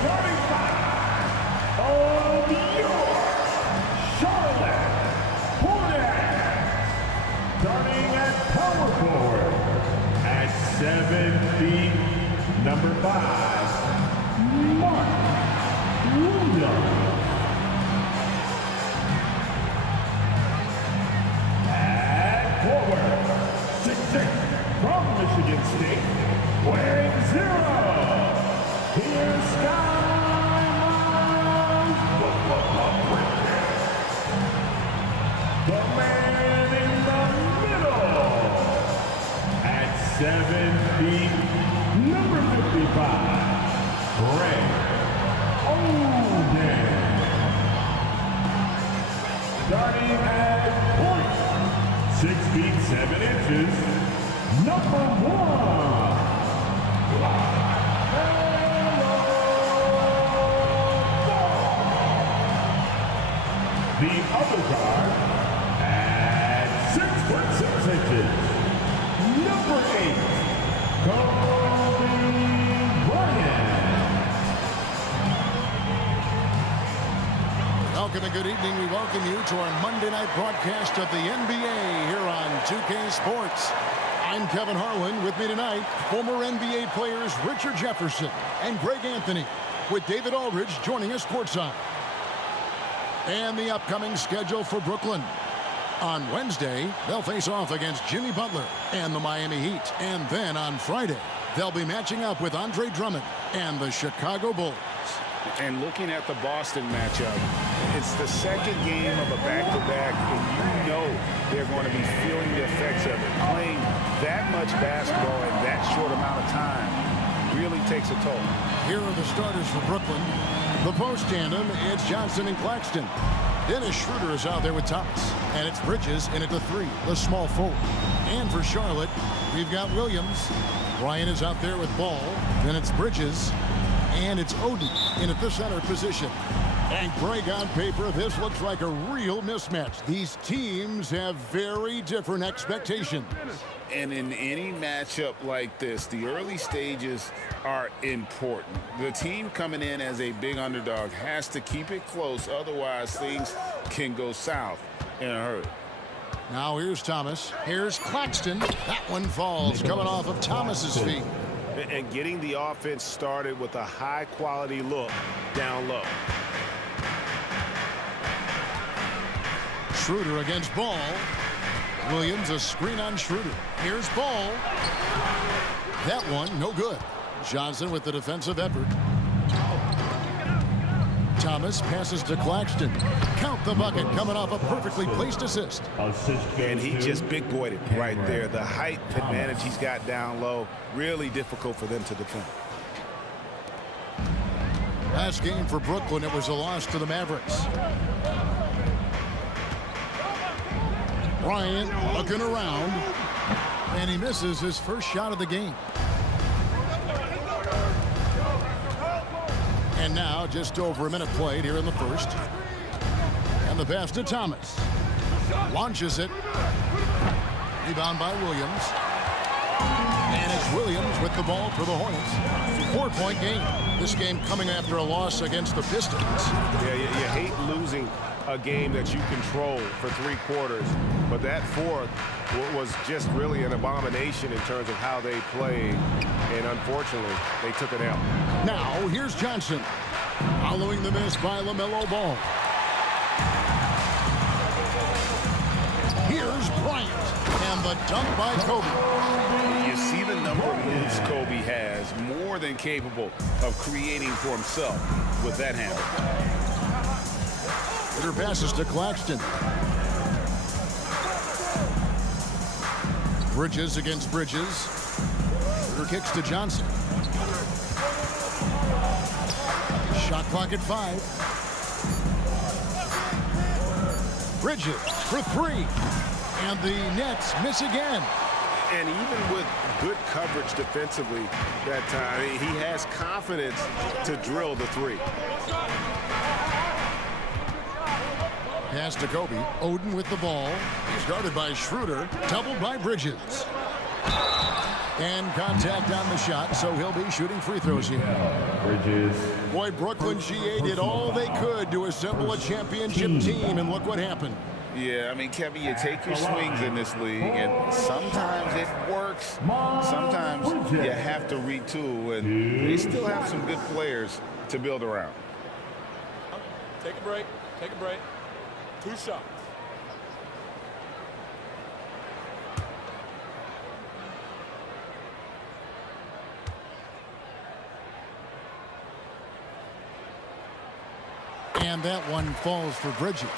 starting five of your Charlotte Hornets. Starting at power forward at 7 feet, number 5, Mark Williams. At forward, 6'6", from Michigan State, wearing 0. Here's Skyline Football. The man in the middle at 7 feet, number 55, Greg Oden. Starting at point, 6 feet 7 inches, number 1. The other guard at 6 foot 6 inches, number 8, Kobe Bryant. Welcome and good evening. We welcome you to our Monday night broadcast of the NBA here on 2K Sports. I'm Kevin Harlan. With me tonight, former NBA players Richard Jefferson and Greg Anthony, with David Aldridge joining us courtside. And the upcoming schedule for Brooklyn. On Wednesday, they'll face off against Jimmy Butler and the Miami Heat. And then on Friday, they'll be matching up with Andre Drummond and the Chicago Bulls. And looking at the Boston matchup, it's the second game of a back-to-back, and you know they're going to be feeling the effects of it. Playing that much basketball in that short amount of time really takes a toll. Here are the starters for Brooklyn. The post tandem, it's Johnson and Claxton. Dennis Schroeder is out there with Thomas. And it's Bridges in at the 3, the small forward. And for Charlotte, we've got Williams. Ryan is out there with Ball. Then it's Bridges. And it's Oden in at the center position. And Greg, on paper, this looks like a real mismatch. These teams have very different expectations. And in any matchup like this, the early stages are important. The team coming in as a big underdog has to keep it close, otherwise things can go south in a hurry. Now here's Thomas. Here's Claxton. That one falls, coming off of Thomas's feet. And getting the offense started with a high-quality look down low. Schroeder against Ball. Williams, a screen on Schroeder. Here's Ball. That one, no good. Johnson with the defensive effort. Thomas passes to Claxton. Count the bucket, coming off a perfectly placed assist. And he just big-boyed it right there. The height advantage he's got down low, really difficult for them to defend. Last game for Brooklyn, it was a loss to the Mavericks. Bryant looking around, and he misses his first shot of the game. And now just over a minute played here in the first. And the pass to Thomas. Launches it. Rebound by Williams. And it's Williams with the ball for the Hornets. 4-point game. This game coming after a loss against the Pistons. Yeah, you hate losing a game that you control for 3 quarters, but that fourth was just really an abomination in terms of how they played, and unfortunately, they took it out. Now, here's Johnson, following the miss by LaMelo Ball. Here's Bryant, and the dunk by Kobe. You see the number of moves Kobe has, more than capable of creating for himself with that handle. Her passes to Claxton. Bridges against Bridges. Her kicks to Johnson. Shot clock at 5. Bridges for 3. And the Nets miss again. And even with good coverage defensively that time, he has confidence to drill the 3. Pass to Kobe. Oden with the ball. He's guarded by Schroeder. Doubled by Bridges. And contact on the shot, so he'll be shooting free throws here. Bridges. Boy, Brooklyn GA did all they could to assemble a championship team, and look what happened. Yeah, I mean, Kevin, you take your swings in this league, and sometimes it works. Sometimes you have to retool, and they still have some good players to build around. Take a break. Take a break. 2 shots. And that one falls for Bridges.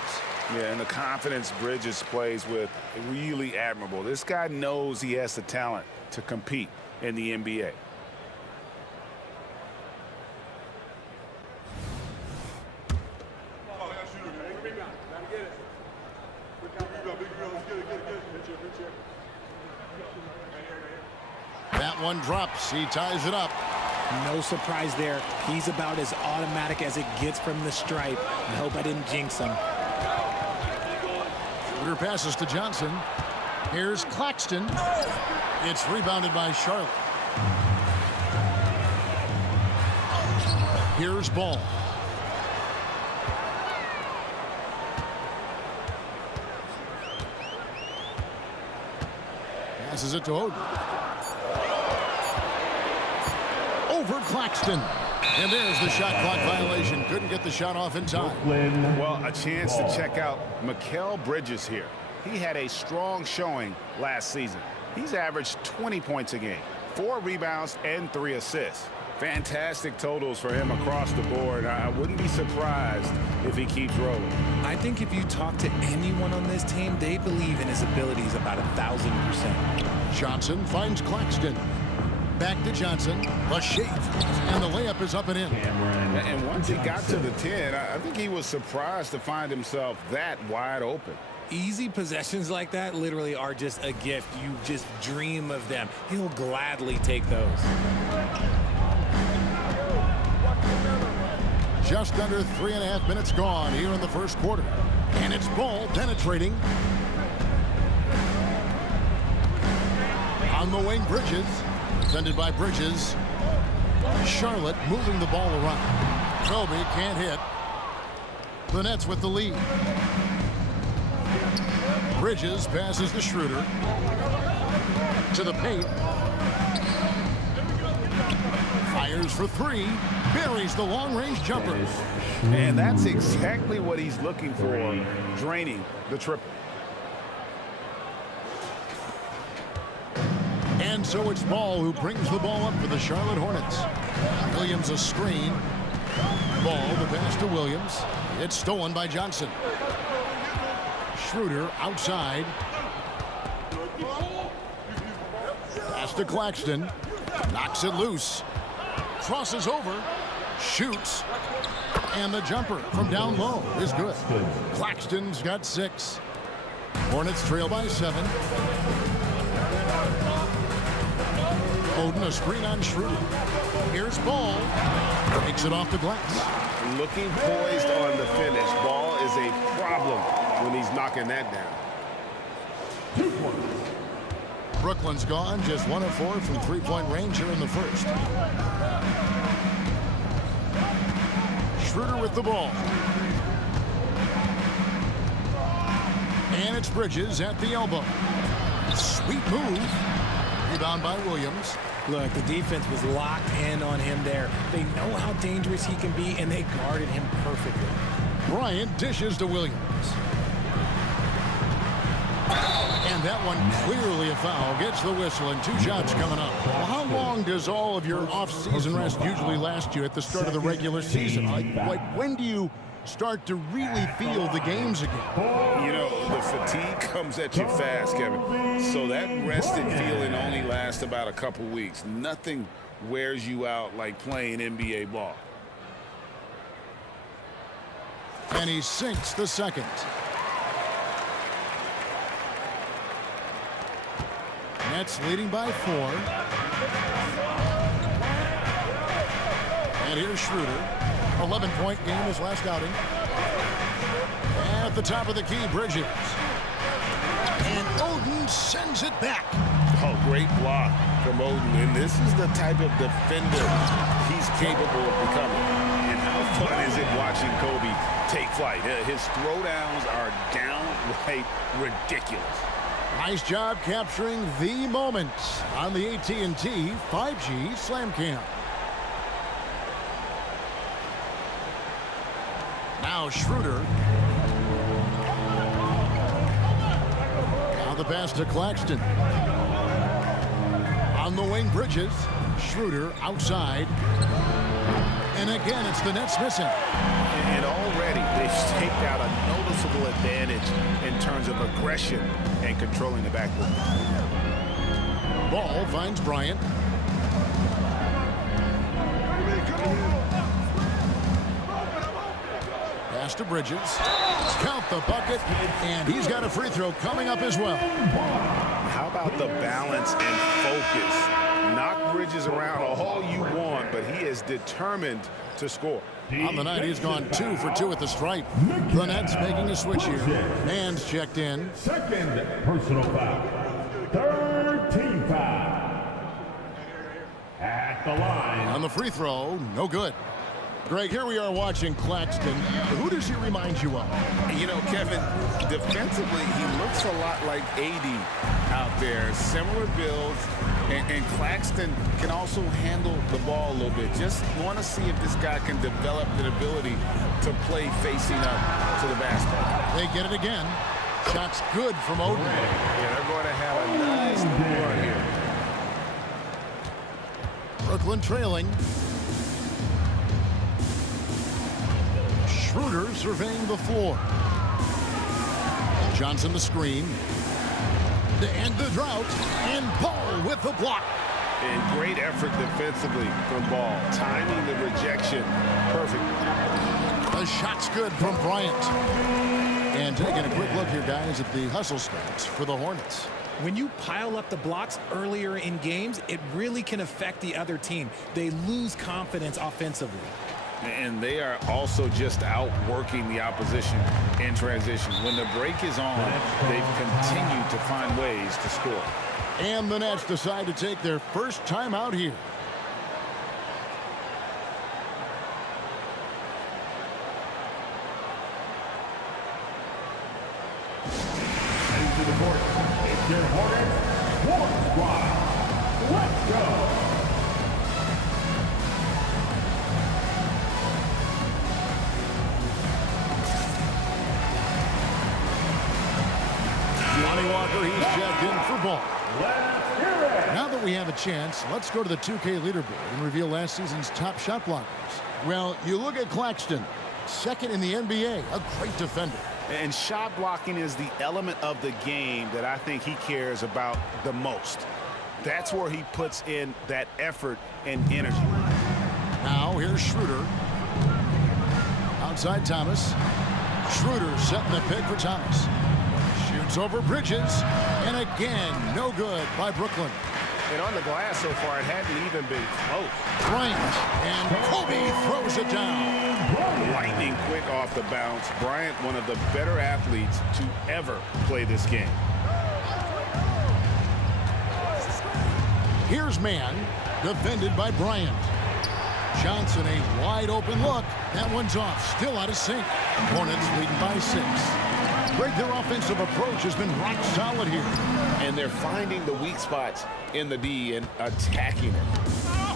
Yeah, and the confidence Bridges plays with, really admirable. This guy knows he has the talent to compete in the NBA. That one drops. He ties it up. No surprise there. He's about as automatic as it gets from the stripe. I hope I didn't jinx him. Shooter passes to Johnson. Here's Claxton. It's rebounded by Charlotte. Here's Ball. Passes it to Oden. Over Claxton. And there's the shot clock violation. Couldn't get the shot off in time. Well, a chance to check out Mikal Bridges here. He had a strong showing last season. He's averaged 20 points a game, 4 rebounds, and 3 assists. Fantastic totals for him across the board. I wouldn't be surprised if he keeps rolling. I think if you talk to anyone on this team, they believe in his abilities about 1,000%. Johnson finds Claxton. Back to Johnson. A shake. And the layup is up and in. And once he got to the 10, I think he was surprised to find himself that wide open. Easy possessions like that literally are just a gift. You just dream of them. He'll gladly take those. Just under 3.5 minutes gone here in the first quarter. And it's Ball penetrating. On the wing, Bridges. Defended by Bridges. Charlotte moving the ball around. Kobe can't hit. The Nets with the lead. Bridges passes to Schroeder. To the paint. Fires for 3. Buries the long-range jumper. And that's exactly what he's looking for, draining the triple. And so it's Ball who brings the ball up for the Charlotte Hornets. Williams a screen. Ball the pass to Williams. It's stolen by Johnson. Schroeder outside. Pass to Claxton. Knocks it loose. Crosses over. Shoots. And the jumper from down low is good. Claxton's got 6. Hornets trail by 7. Oden a screen on Schroeder. Here's Ball. Takes it off the glass. Looking poised on the finish. Ball is a problem when he's knocking that down. Brooklyn's gone. Just 1 of 4 from three-point range here in the first. Schroeder with the ball. And it's Bridges at the elbow. Sweet move. Rebound by Williams. Look, the defense was locked in on him there. They know how dangerous he can be, and they guarded him perfectly. Bryant dishes to Williams. And that one clearly a foul. Gets the whistle, and 2 shots coming up. Well, how long does all of your off-season rest usually last you at the start of the regular season? Like when do you start to really feel the games again? You know, the fatigue comes at you fast, Kevin. So that rested feeling only lasts about a couple weeks. Nothing wears you out like playing NBA ball. And he sinks the second. Nets leading by 4. And here's Schroeder. 11-point game his last outing. At the top of the key, Bridges. And Oden sends it back. Oh, great block. from Oden, and this is the type of defender he's capable of becoming. And how fun is it watching Kobe take flight? His throwdowns are downright ridiculous. Nice job capturing the moment on the AT&T 5G Slam Cam. Now Schroeder. Now the pass to Claxton. On the wing, Bridges. Schroeder outside. And again, it's the Nets missing. And already they've staked out a noticeable advantage in terms of aggression and controlling the backcourt. Ball finds Bryant. Pass to Bridges. Count the bucket, and he's got a free throw coming up as well. How about the balance and focus? Knock Bridges around all you want, but he is determined to score. On the night, he's gone 2 for 2 at the stripe. The Nets making a switch here. Man's checked in. Second personal foul. Third team foul. At the line. On the free throw, no good. Greg, here we are watching Claxton. Who does he remind you of? You know, Kevin, defensively, he looks a lot like AD out there. Similar builds, and Claxton can also handle the ball a little bit. Just want to see if this guy can develop the ability to play facing up to the basket. They get it again. Shot's good from Oden. Yeah, they're going to have a nice run here. Brooklyn trailing. Schroeder surveying the floor. Johnson the screen. To end the drought. And Ball with the block. And great effort defensively from Ball. Timing the rejection perfect. The shot's good from Bryant. And taking a quick look here, guys, at the hustle stats for the Hornets. When you pile up the blocks earlier in games, it really can affect the other team. They lose confidence offensively. And they are also just outworking the opposition in transition. When the break is on, they've continued to find ways to score. And the Nets decide to take their first time out here. Heading to the court. It's your Hornets Sports Squad. Let's go. Lonnie Walker, he's checked in for Ball. Let's hear it. Now that we have a chance, let's go to the 2K leaderboard and reveal last season's top shot blockers. Well, you look at Claxton, second in the NBA, a great defender. And shot blocking is the element of the game that I think he cares about the most. That's where he puts in that effort and energy. Now here's Schroeder. Outside Thomas. Schroeder setting the pick for Thomas. Shoots over Bridges. And again, no good by Brooklyn. And on the glass so far, it hadn't even been close. Bryant. And Kobe throws it down. Lightning quick off the bounce. Bryant, one of the better athletes to ever play this game. Here's man, defended by Bryant. Johnson, a wide open look. That one's off, still out of sync. Hornets leading by 6. Greg, their offensive approach has been rock solid here. And they're finding the weak spots in the D and attacking it.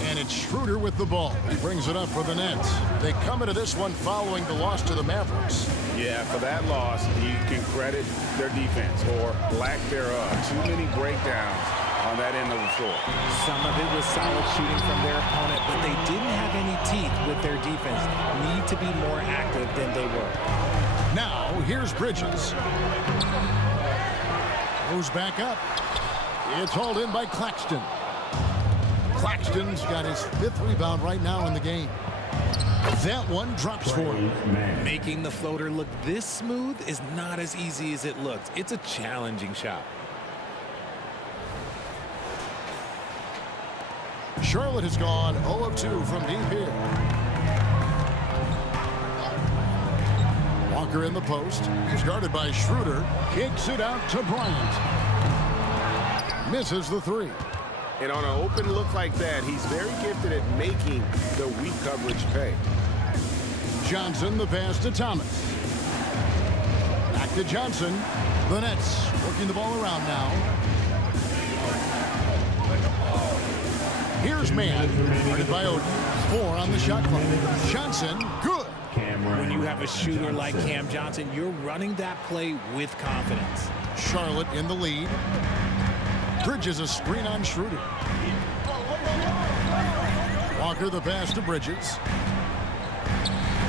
And it's Schroeder with the ball. He brings it up for the Nets. They come into this one following the loss to the Mavericks. Yeah, for that loss, you can credit their defense or lack thereof. Too many breakdowns on that end of the floor. Some of it was solid shooting from their opponent, but they didn't have any teeth with their defense. Need to be more active than they were. Now, here's Bridges. Goes back up. It's hauled in by Claxton. Claxton's got his 5th rebound right now in the game. That one drops for him. Making the floater look this smooth is not as easy as it looks. It's a challenging shot. Charlotte has gone 0 of 2 from deep here. Walker in the post. He's guarded by Schroeder. Kicks it out to Bryant. Misses the 3. And on an open look like that, he's very gifted at making the weak coverage pay. Johnson, the pass to Thomas. Back to Johnson. The Nets working the ball around now. Here's man. Guarded by Oden. 4 on the shot clock. Johnson, good. When you have a shooter like Cam Johnson, you're running that play with confidence. Charlotte in the lead. Bridges a screen on Schroeder. Walker the pass to Bridges.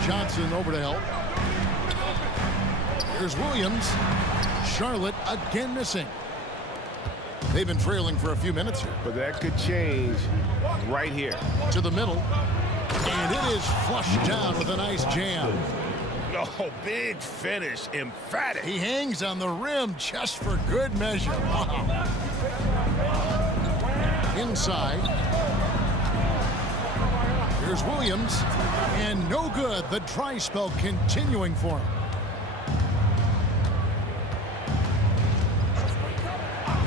Johnson over to help. Here's Williams. Charlotte again missing. They've been trailing for a few minutes here. But that could change right here. To the middle. And it is flushed down with a nice jam. Oh, big finish. Emphatic. He hangs on the rim just for good measure. Wow. Inside. Here's Williams. And no good. The dry spell continuing for him.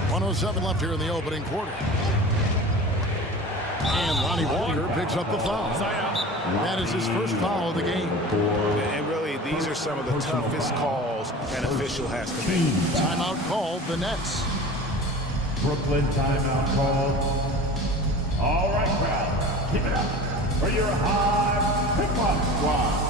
.107 left here in the opening quarter. And Lonnie Walker picks up the foul. That is his first foul of the game. And really, these are some of the toughest calls an official has to make. Timeout called, the Nets. Brooklyn timeout called. All right, crowd, keep it up for your high pickup squad.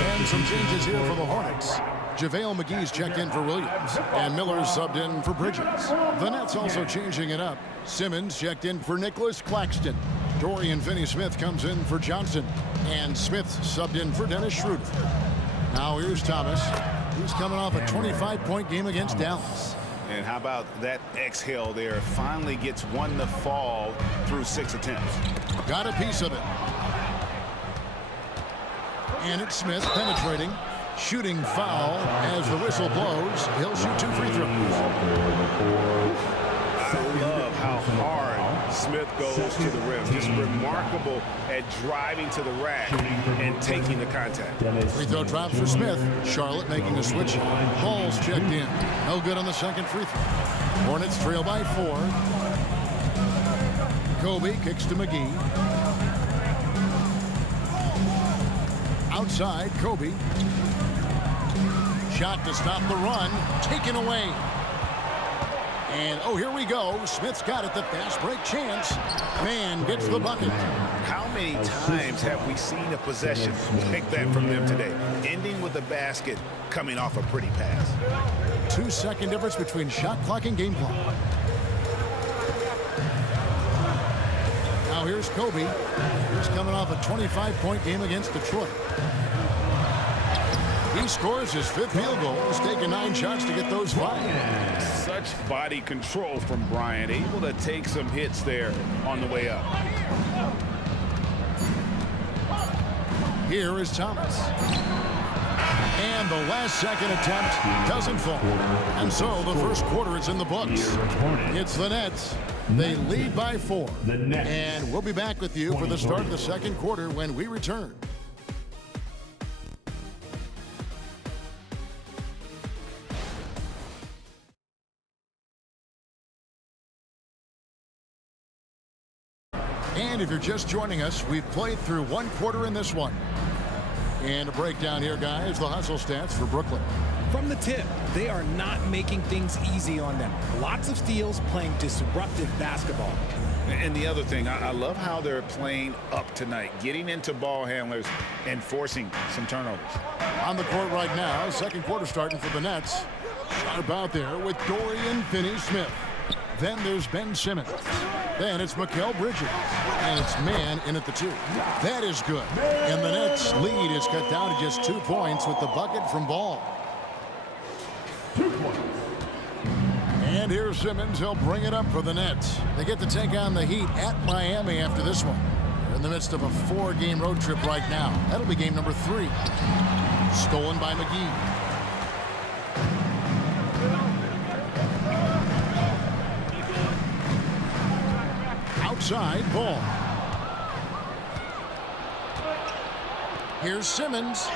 And some changes here for the Hornets. JaVale McGee's checked in for Williams, and Miller's subbed in for Bridges. The Nets also changing it up. Simmons checked in for Nicholas Claxton. Dorian Finney-Smith comes in for Johnson, and Smith subbed in for Dennis Schroeder. Now here's Thomas. He's coming off a 25-point game against Dallas. And how about that exhale there? Finally gets one to fall through 6 attempts. Got a piece of it. And it's Smith penetrating. Shooting foul as the whistle blows. He'll shoot 2 free throws. I love how hard Smith goes to the rim. Just remarkable at driving to the rack and taking the contact. Free throw drops for Smith. Charlotte making a switch. Ball's checked in. No good on the second free throw. Hornets trail by 4. Kobe kicks to McGee. Outside, Kobe. Shot to stop the run. Taken away. And, oh, here we go. Smith's got it. The fast break chance. Man gets the bucket. How many times have we seen a possession like that from them today? Ending with a basket, coming off a pretty pass. 2-second difference between shot clock and game clock. Now here's Kobe. He's coming off a 25-point game against Detroit. He scores his 5th field goal. He's taken 9 shots to get those 5. Such body control from Bryant, able to take some hits there on the way up. Here is Thomas. And the last second attempt doesn't fall. And so the first quarter is in the books. It's the Nets. They lead by 4. And we'll be back with you for the start of the second quarter when we return. And if you're just joining us, we've played through 1 quarter in this one. And a breakdown here, guys, the hustle stats for Brooklyn. From the tip, they are not making things easy on them. Lots of steals, playing disruptive basketball. And the other thing, I love how they're playing up tonight, getting into ball handlers and forcing some turnovers. On the court right now, second quarter starting for the Nets. Sharp out there with Dorian Finney-Smith. Then there's Ben Simmons. Then it's Mikal Bridges. And it's man in at the 2. That is good. And the Nets' lead is cut down to just 2 points with the bucket from Ball. 2 points. And here's Simmons. He'll bring it up for the Nets. They get to take on the Heat at Miami after this one. They're in the midst of a 4-game road trip right now. That'll be game number 3. Stolen by McGee. Outside, Ball. Here's Simmons.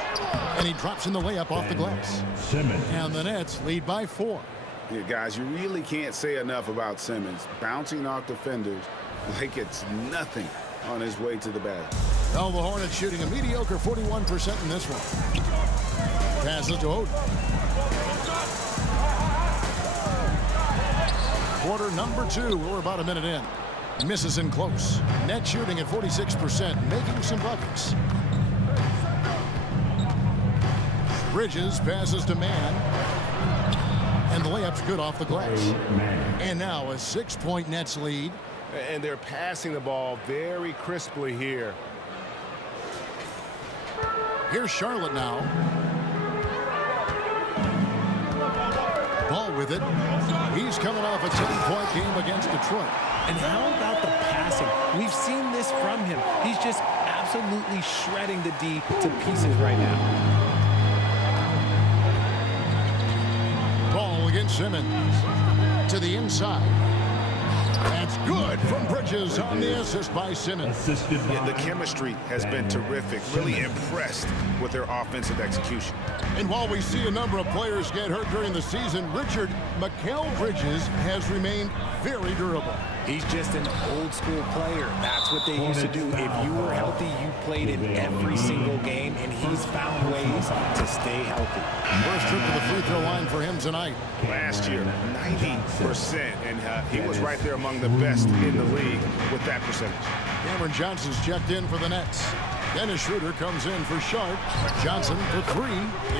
And he drops in the layup off the glass. Simmons. And the Nets lead by 4. Yeah, guys, you really can't say enough about Simmons. Bouncing off defenders like it's nothing on his way to the basket. Well, the Hornets shooting a mediocre 41% in this one. Passes to Oden. Quarter number 2. We're about a minute in. Misses in close. Net shooting at 46%, making some buckets. Bridges passes to Man. And the layup's good off the glass. And now a 6-point Nets lead. And they're passing the ball very crisply here. Here's Charlotte now. Ball with it. He's coming off a 10-point game against Detroit. And how about the passing? We've seen this from him. He's just absolutely shredding the D to pieces right now. Ball against Simmons. To the inside. That's good from Bridges on the assist by Simmons. Yeah, the chemistry has been terrific. Really impressed with their offensive execution. And while we see a number of players get hurt during the season, Richard, Mikal Bridges has remained very durable. He's just an old school player. That's what they used to do. If you were healthy, you played in every single game, and he's found ways to stay healthy. First trip to the free throw line for him tonight. Last year, 90%, and he was right there among the best in the league with that percentage. Cameron Johnson's checked in for the Nets. Dennis Schroeder comes in for Sharp. Johnson for 3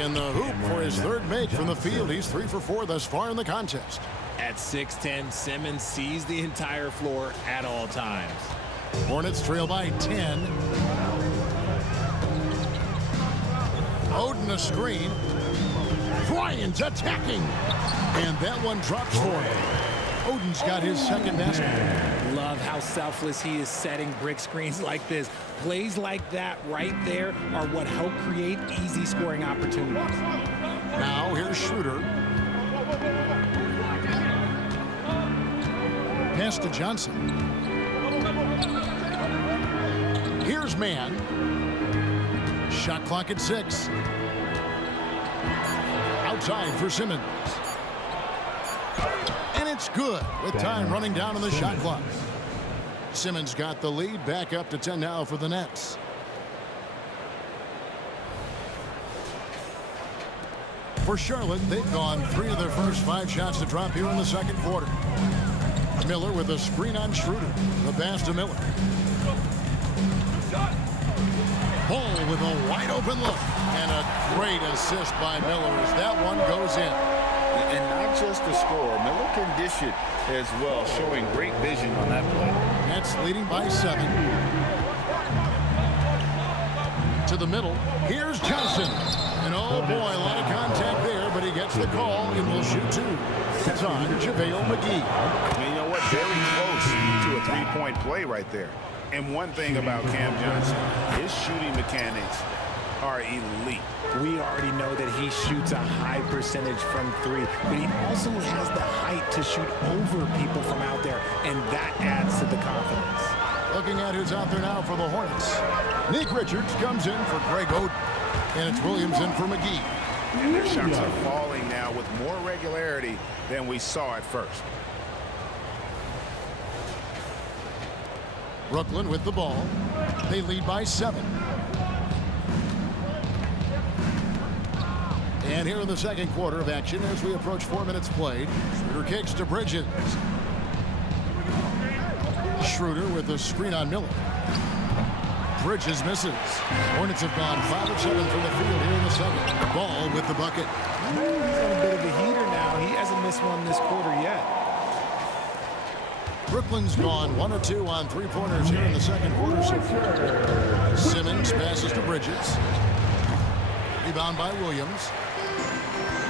in the hoop for his third make from the field. He's 3 for 4 thus far in the contest. At 6'10", Simmons sees the entire floor at all times. Hornets trail by 10. Oden a screen. Bryant attacking. And that one drops for him. Oden's got his second basket. Love how selfless he is setting brick screens like this. Plays like that right there are what help create easy scoring opportunities. Now here's Schroeder. Pass to Johnson. Here's Man. Shot clock at 6. Outside for Simmons. And it's good with time running down on the shot clock. Simmons got the lead. Back up to 10 now for the Nets. For Charlotte, they've gone 3 of their first 5 shots to drop here in the second quarter. Miller with a screen on Schroeder. The pass to Miller. Ball with a wide open look. And a great assist by Miller as that one goes in. And not just the score. Miller can dish it as well, showing great vision on that play. Nets leading by 7. To the middle. Here's Johnson. And oh boy, a lot of contact there, but he gets the call and will shoot 2. It's on JaVale McGee. And you know what? Very close to a three-point play right there. And one thing about Cam Johnson, his shooting mechanics are elite. We already know that he shoots a high percentage from 3, but he also has the height to shoot over people from out there, and that adds to the confidence. Looking at who's out there now for the Hornets. Nick Richards comes in for Greg Oden. And it's Williams in for McGee. And their shots are falling now with more regularity than we saw at first. Brooklyn with the ball. They lead by 7. And here in the second quarter of action as we approach 4 minutes played. Schroeder kicks to Bridges. Schroeder with the screen on Miller. Bridges misses. Hornets have gone 5 of 7 from the field here in the second. Ball with the bucket. He's on a bit of a heater now. He hasn't missed one this quarter yet. Brooklyn's gone 1 of 2 on 3-pointers here in the second quarter so far. Simmons passes to Bridges. Rebound by Williams.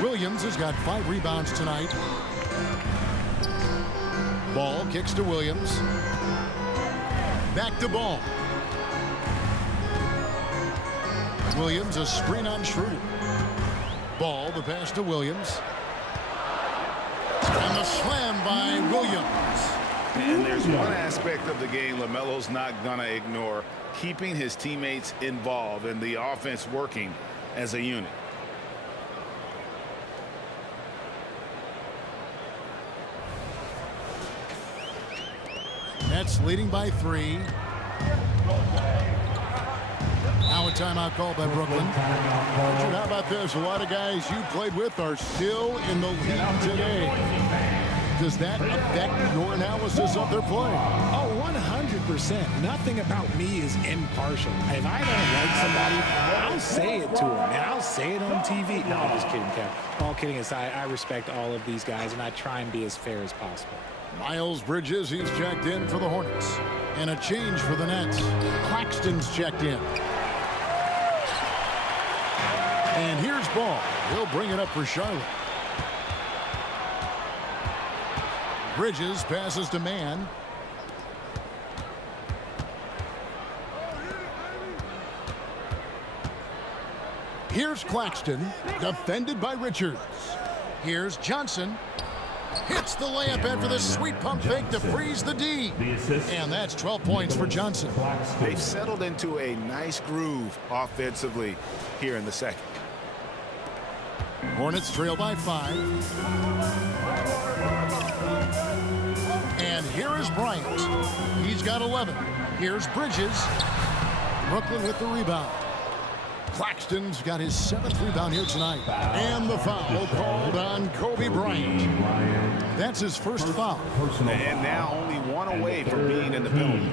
Williams has got 5 rebounds tonight. Ball kicks to Williams. Back to Ball. Williams a screen on Schroeder. Ball, the pass to Williams. And the slam by Williams. And there's one aspect of the game LaMelo's not going to ignore, keeping his teammates involved and the offense working as a unit. Nets leading by 3. Now a timeout called by Brooklyn. Richard, how about this? A lot of guys you played with are still in the league today. Does that affect your analysis of their play? Oh, 100%. Nothing about me is impartial. If I don't like somebody, I'll say it to them, and I'll say it on TV. No, I'm just kidding, Kev. All kidding aside, I respect all of these guys, and I try and be as fair as possible. Miles Bridges, he's checked in for the Hornets. And a change for the Nets. Claxton's checked in. And here's Ball. He'll bring it up for Charlotte. Bridges passes to Mann. Here's Claxton, defended by Richards. Here's Johnson. Hits the layup after the sweet pump fake to freeze the D. And that's 12 points for Johnson. They've settled into a nice groove offensively here in the second. Hornets trail by 5. And here is Bryant. He's got 11. Here's Bridges. Brooklyn with the rebound. Claxton's got his 7th rebound here tonight. And the foul called on Kobe Bryant. That's his first foul. And now only one away from being in the penalty.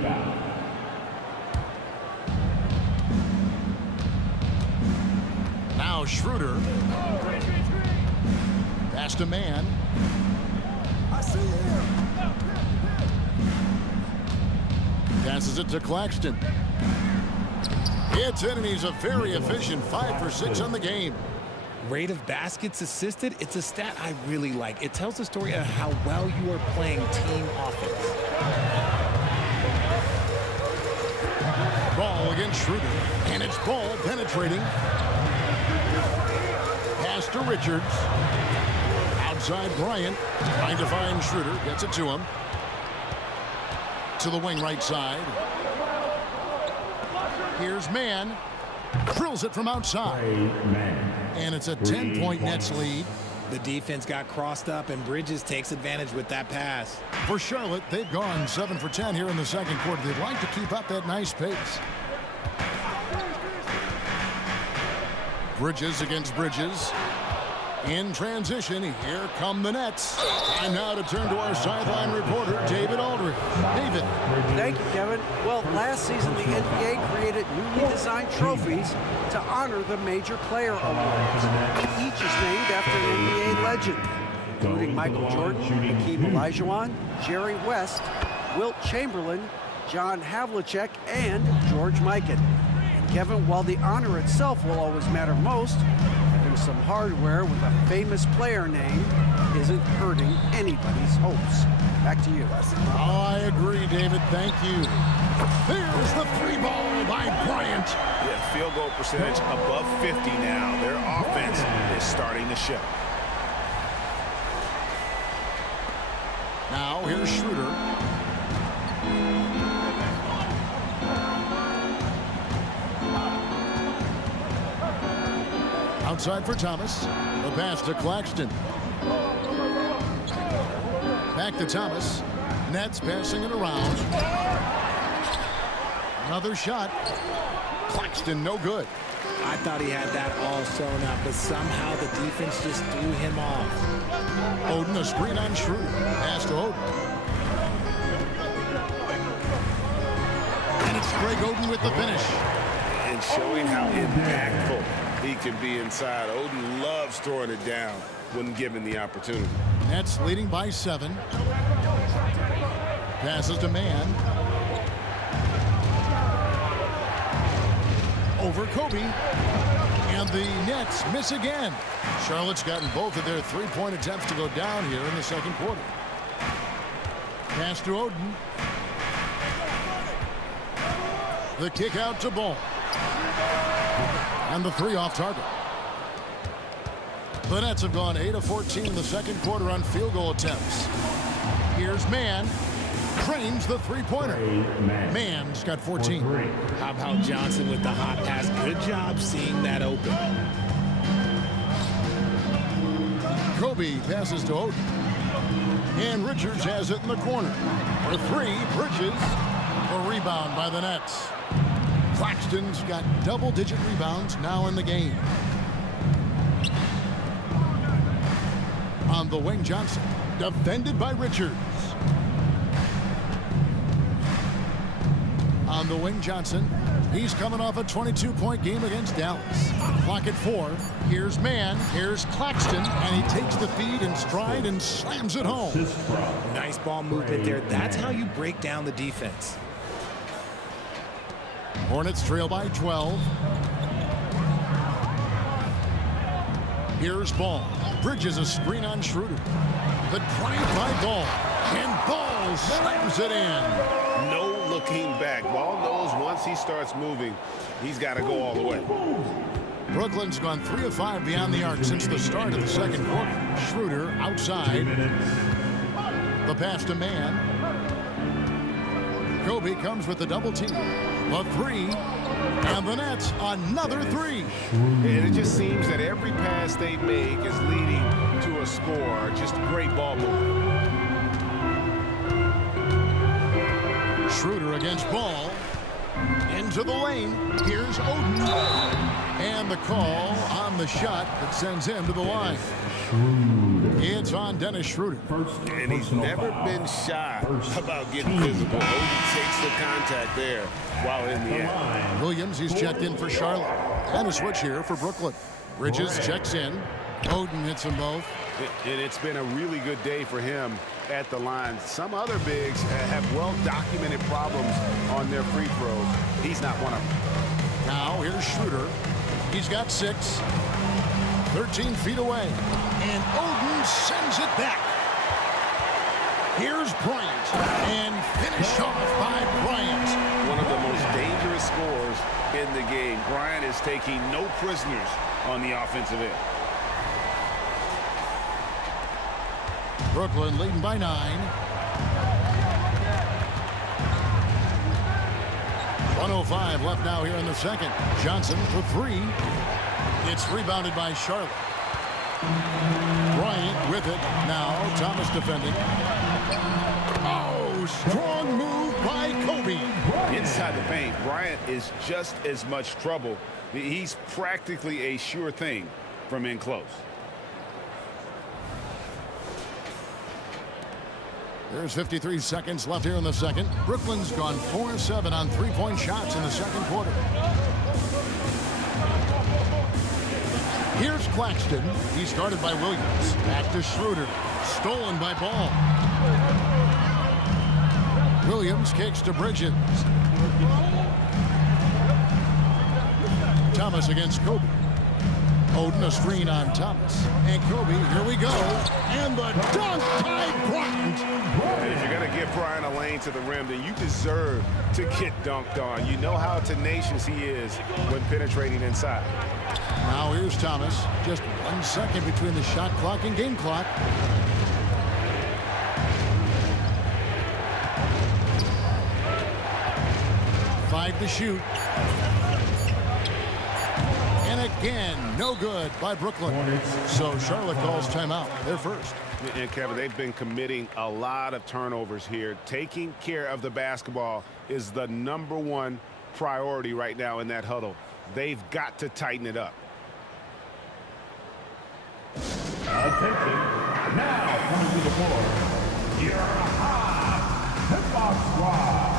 Now Schroeder. Pass to Mann. Passes it to Claxton. It's in, and he's a very efficient 5 for 6 on the game. Rate of baskets assisted, it's a stat I really like. It tells the story of how well you are playing team offense. Ball against Schroeder, and it's Ball penetrating. Pass to Richards. Outside Bryant, trying to find Schroeder, gets it to him. To the wing right side. Here's Mann. Drills it from outside. And it's a 10-point Nets lead. The defense got crossed up, and Bridges takes advantage with that pass. For Charlotte, they've gone 7 for 10 here in the second quarter. They'd like to keep up that nice pace. Bridges against Bridges. In transition, here come the Nets. Time now to turn to our sideline reporter, David Aldridge. David. Thank you, Kevin. Well, last season, the NBA created newly designed trophies to honor the major player awards. Each is named after an NBA legend, including Michael Jordan, Hakeem Olajuwon, Jerry West, Wilt Chamberlain, John Havlicek, and George Mikan. And Kevin, while the honor itself will always matter most, some hardware with a famous player name isn't hurting anybody's hopes. Back to you. Oh, I agree, David. Thank you. There's the 3-ball by Bryant. Yeah, field goal percentage above 50 now. Their offense is starting to show. Now here's Schroeder. Outside for Thomas. The pass to Claxton. Back to Thomas. Nets passing it around. Another shot. Claxton, no good. I thought he had that all sewn up, but somehow the defense just threw him off. Oden, a screen on Schroeder. Pass to Oden. And it's Greg Oden with the finish. And showing how impactful he can be inside. Oden loves throwing it down when given the opportunity. Nets leading by 7. Passes to Mann. Over Kobe. And the Nets miss again. Charlotte's gotten both of their 3-point attempts to go down here in the second quarter. Pass to Oden. The kick out to Ball. And the 3 off target. The Nets have gone 8 of 14 in the second quarter on field goal attempts. Here's Mann. Trains the 3-pointer. Mann's got 14. How about Johnson with the hot pass? Good job seeing that open. Kobe passes to Oden. And Richards has it in the corner. For three, Bridges. A rebound by the Nets. Claxton's got double-digit rebounds now in the game. On the wing, Johnson. Defended by Richards. On the wing, Johnson. He's coming off a 22-point game against Dallas. Clock at 4. Here's Mann. Here's Claxton. And he takes the feed in stride and slams it home. Nice ball movement there. That's how you break down the defense. Hornets trail by 12. Here's Ball. Bridges a screen on Schroeder. The drive by Ball. And Ball slams it in. No looking back. Ball knows once he starts moving, he's got to go all the way. Brooklyn's gone 3 of 5 beyond the arc since the start of the second quarter. Schroeder outside. The pass to Mann. Kobe comes with the double team. A 3. And the Nets another 3. And it just seems that every pass they make is leading to a score. Just great ball movement. Schroeder against Ball. Into the lane. Here's Oden. And the call on the shot that sends him to the line. It's on Dennis Schroeder. And he's never been shy about getting physical. Oden takes the contact there while in the air. Williams, he's checked in for Charlotte. And a switch here for Brooklyn. Bridges checks in. Oden hits them both. And it's been a really good day for him at the line. Some other bigs have well-documented problems on their free throws. He's not one of them. Now here's Schroeder. He's got 6. 13 feet away. And Oden sends it back. Here's Bryant. And finish off by Bryant. One of the most dangerous scorers in the game. Bryant is taking no prisoners on the offensive end. Brooklyn leading by 9. 1:05 left now here in the second. Johnson for 3. It's rebounded by Charlotte. Bryant with it. Now Thomas defending. Oh, strong move by Kobe. Inside the paint, Bryant is just as much trouble. He's practically a sure thing from in close. There's 53 seconds left here in the second. Brooklyn's gone 4 of 7 on 3-point shots in the second quarter. Here's Claxton. He's guarded by Williams. Back to Schroeder. Stolen by Ball. Williams kicks to Bridges. Thomas against Kobe. Oden a screen on Thomas. And Kobe, here we go. And the dunk by Bryant. If you're going to give Bryant a lane to the rim, then you deserve to get dunked on. You know how tenacious he is when penetrating inside. Now here's Thomas. Just 1 second between the shot clock and game clock. Five to shoot. And again, no good by Brooklyn. So Charlotte calls timeout. They're first. And Kevin, they've been committing a lot of turnovers here. Taking care of the basketball is the #1 priority right now in that huddle. They've got to tighten it up. Attention. Now coming to the floor, your high hip-hop squad.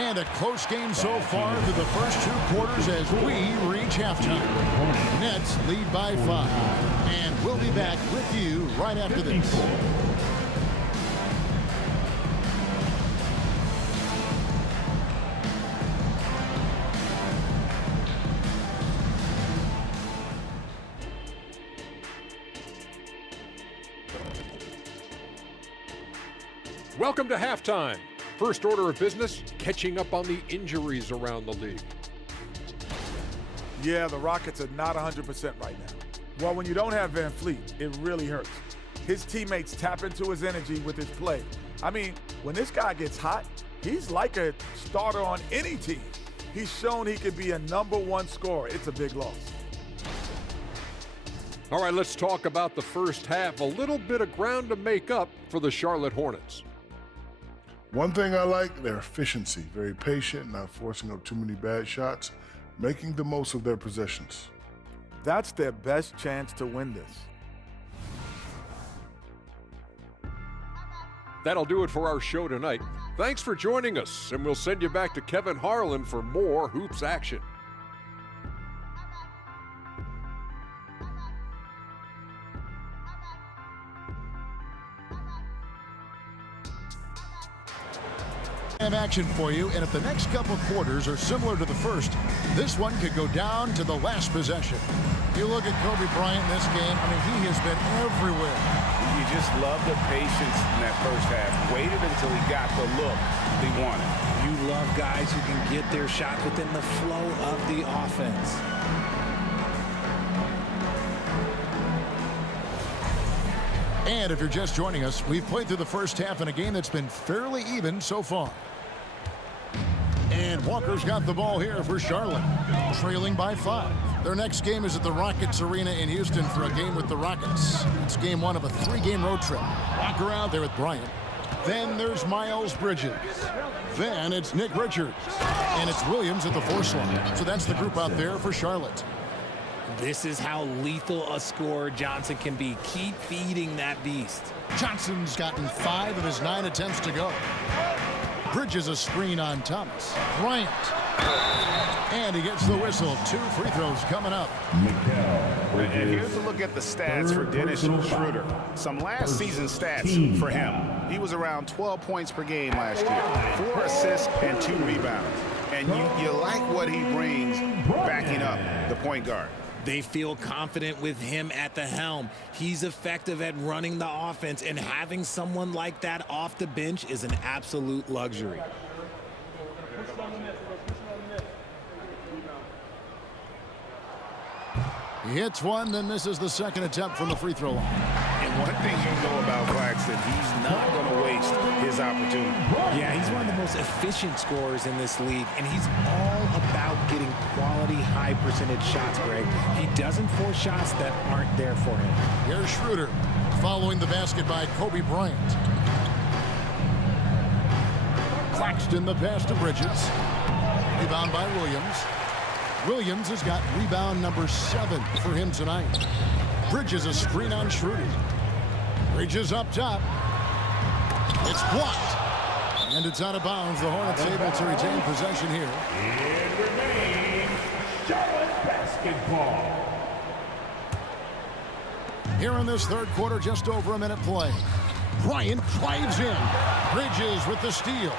And a close game so far through the first 2 quarters as we reach halftime. Nets lead by 5. And we'll be back with you right after this. Welcome to halftime. First order of business, catching up on the injuries around the league. Yeah, the Rockets are not 100% right now. Well, when you don't have Van Fleet, it really hurts. His teammates tap into his energy with his play. I mean, when this guy gets hot, he's like a starter on any team. He's shown he could be a #1 scorer. It's a big loss. All right, let's talk about the first half. A little bit of ground to make up for the Charlotte Hornets. One thing I like, their efficiency. Very patient, not forcing up too many bad shots, making the most of their possessions. That's their best chance to win this. That'll do it for our show tonight. Thanks for joining us, and we'll send you back to Kevin Harlan for more hoops action. Have action for you, and if the next couple quarters are similar to the first, this one could go down to the last possession. You look at Kobe Bryant in this game, I mean, he has been everywhere. You just love the patience in that first half. Waited until he got the look he wanted. You love guys who can get their shot within the flow of the offense. And if you're just joining us, we've played through the first half in a game that's been fairly even so far. And Walker's got the ball here for Charlotte, trailing by 5. Their next game is at the Rockets Arena in Houston for a game with the Rockets. It's game 1 of a 3-game road trip. Walker out there with Bryant. Then there's Miles Bridges. Then it's Nick Richards. And it's Williams at the 4 slot. So that's the group out there for Charlotte. This is how lethal a scorer Johnson can be. Keep feeding that beast. Johnson's gotten 5 of his 9 attempts to go. Bridges a screen on Thomas. Bryant. And he gets the whistle. 2 free throws coming up. And here's a look at the stats for Dennis Schroeder. Some last season stats for him. He was around 12 points per game last year. 4 assists and 2 rebounds. And you like what he brings backing up the point guard. They feel confident with him at the helm. He's effective at running the offense, and having someone like that off the bench is an absolute luxury. He hits one, then misses the second attempt from the free throw line. And one thing you know about Claxton, he's not going to waste his opportunity. Yeah, he's one of the most efficient scorers in this league, and he's all about getting quality, high percentage shots, Greg. He doesn't force shots that aren't there for him. Here's Schroeder following the basket by Kobe Bryant. Claxton the pass to Bridges. Rebound by Williams. Williams has got rebound number 7 for him tonight. Bridges a screen on Schroeder. Bridges up top. It's blocked. And it's out of bounds. The Hornets able to retain possession here. It remains Charlotte basketball. Here in this third quarter, just over a minute play. Bryant drives in. Bridges with the steal.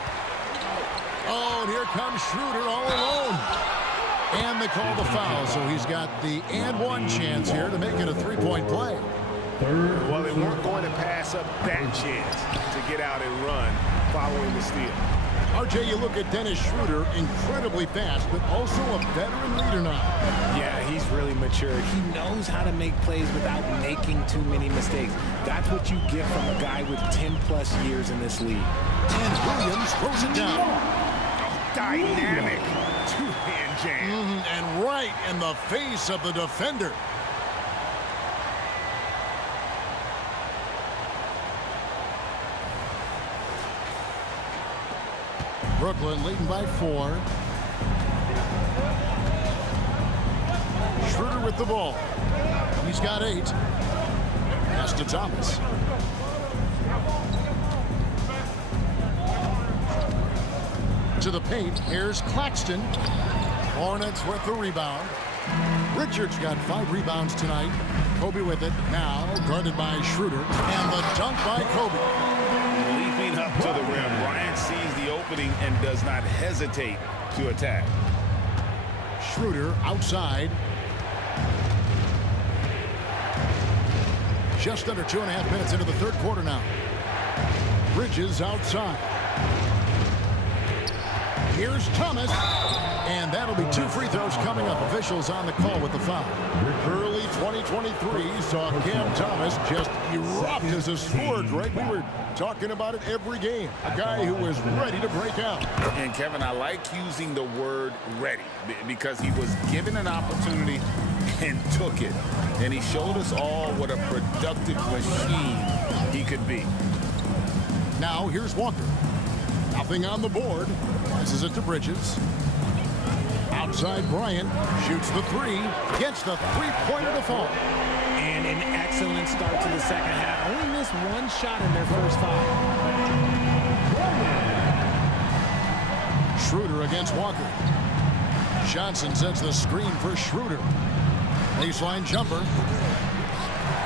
Oh, and here comes Schroeder all alone. And they call the foul, so he's got the and one chance here to make it a 3-point play. Well, they weren't going to pass up that chance to get out and run following the steal. RJ, you look at Dennis Schroeder, incredibly fast, but also a veteran leader now. Yeah, he's really mature. He knows how to make plays without making too many mistakes. That's what you get from a guy with 10-plus years in this league. And Williams throws it down. Dynamic two-hand jam. And right in the face of the defender. Brooklyn leading by 4. Schroeder with the ball. He's got 8. Pass to Thomas. To the paint. Here's Claxton. Hornets with the rebound. Richards got 5 rebounds tonight. Kobe with it. Now guarded by Schroeder. And the dunk by Kobe. Leaping up to the rim. Bryant sees the opening and does not hesitate to attack. Schroeder outside. Just under 2.5 minutes into the third quarter now. Bridges outside. Here's Thomas. And that'll be 2 free throws coming up. Officials on the call with the foul. Early 2023 saw Cam Thomas just erupt as a scorer, Greg. We were talking about it every game. A guy who was ready to break out. And, Kevin, I like using the word ready because he was given an opportunity and took it. And he showed us all what a productive machine he could be. Now here's Walker. Nothing on the board. Passes it to Bridges. Outside Bryant. Shoots the 3. Gets the 3-pointer to fall. And an excellent start to the second half. Only missed 1 shot in their first 5. Schroeder against Walker. Johnson sets the screen for Schroeder. Baseline jumper.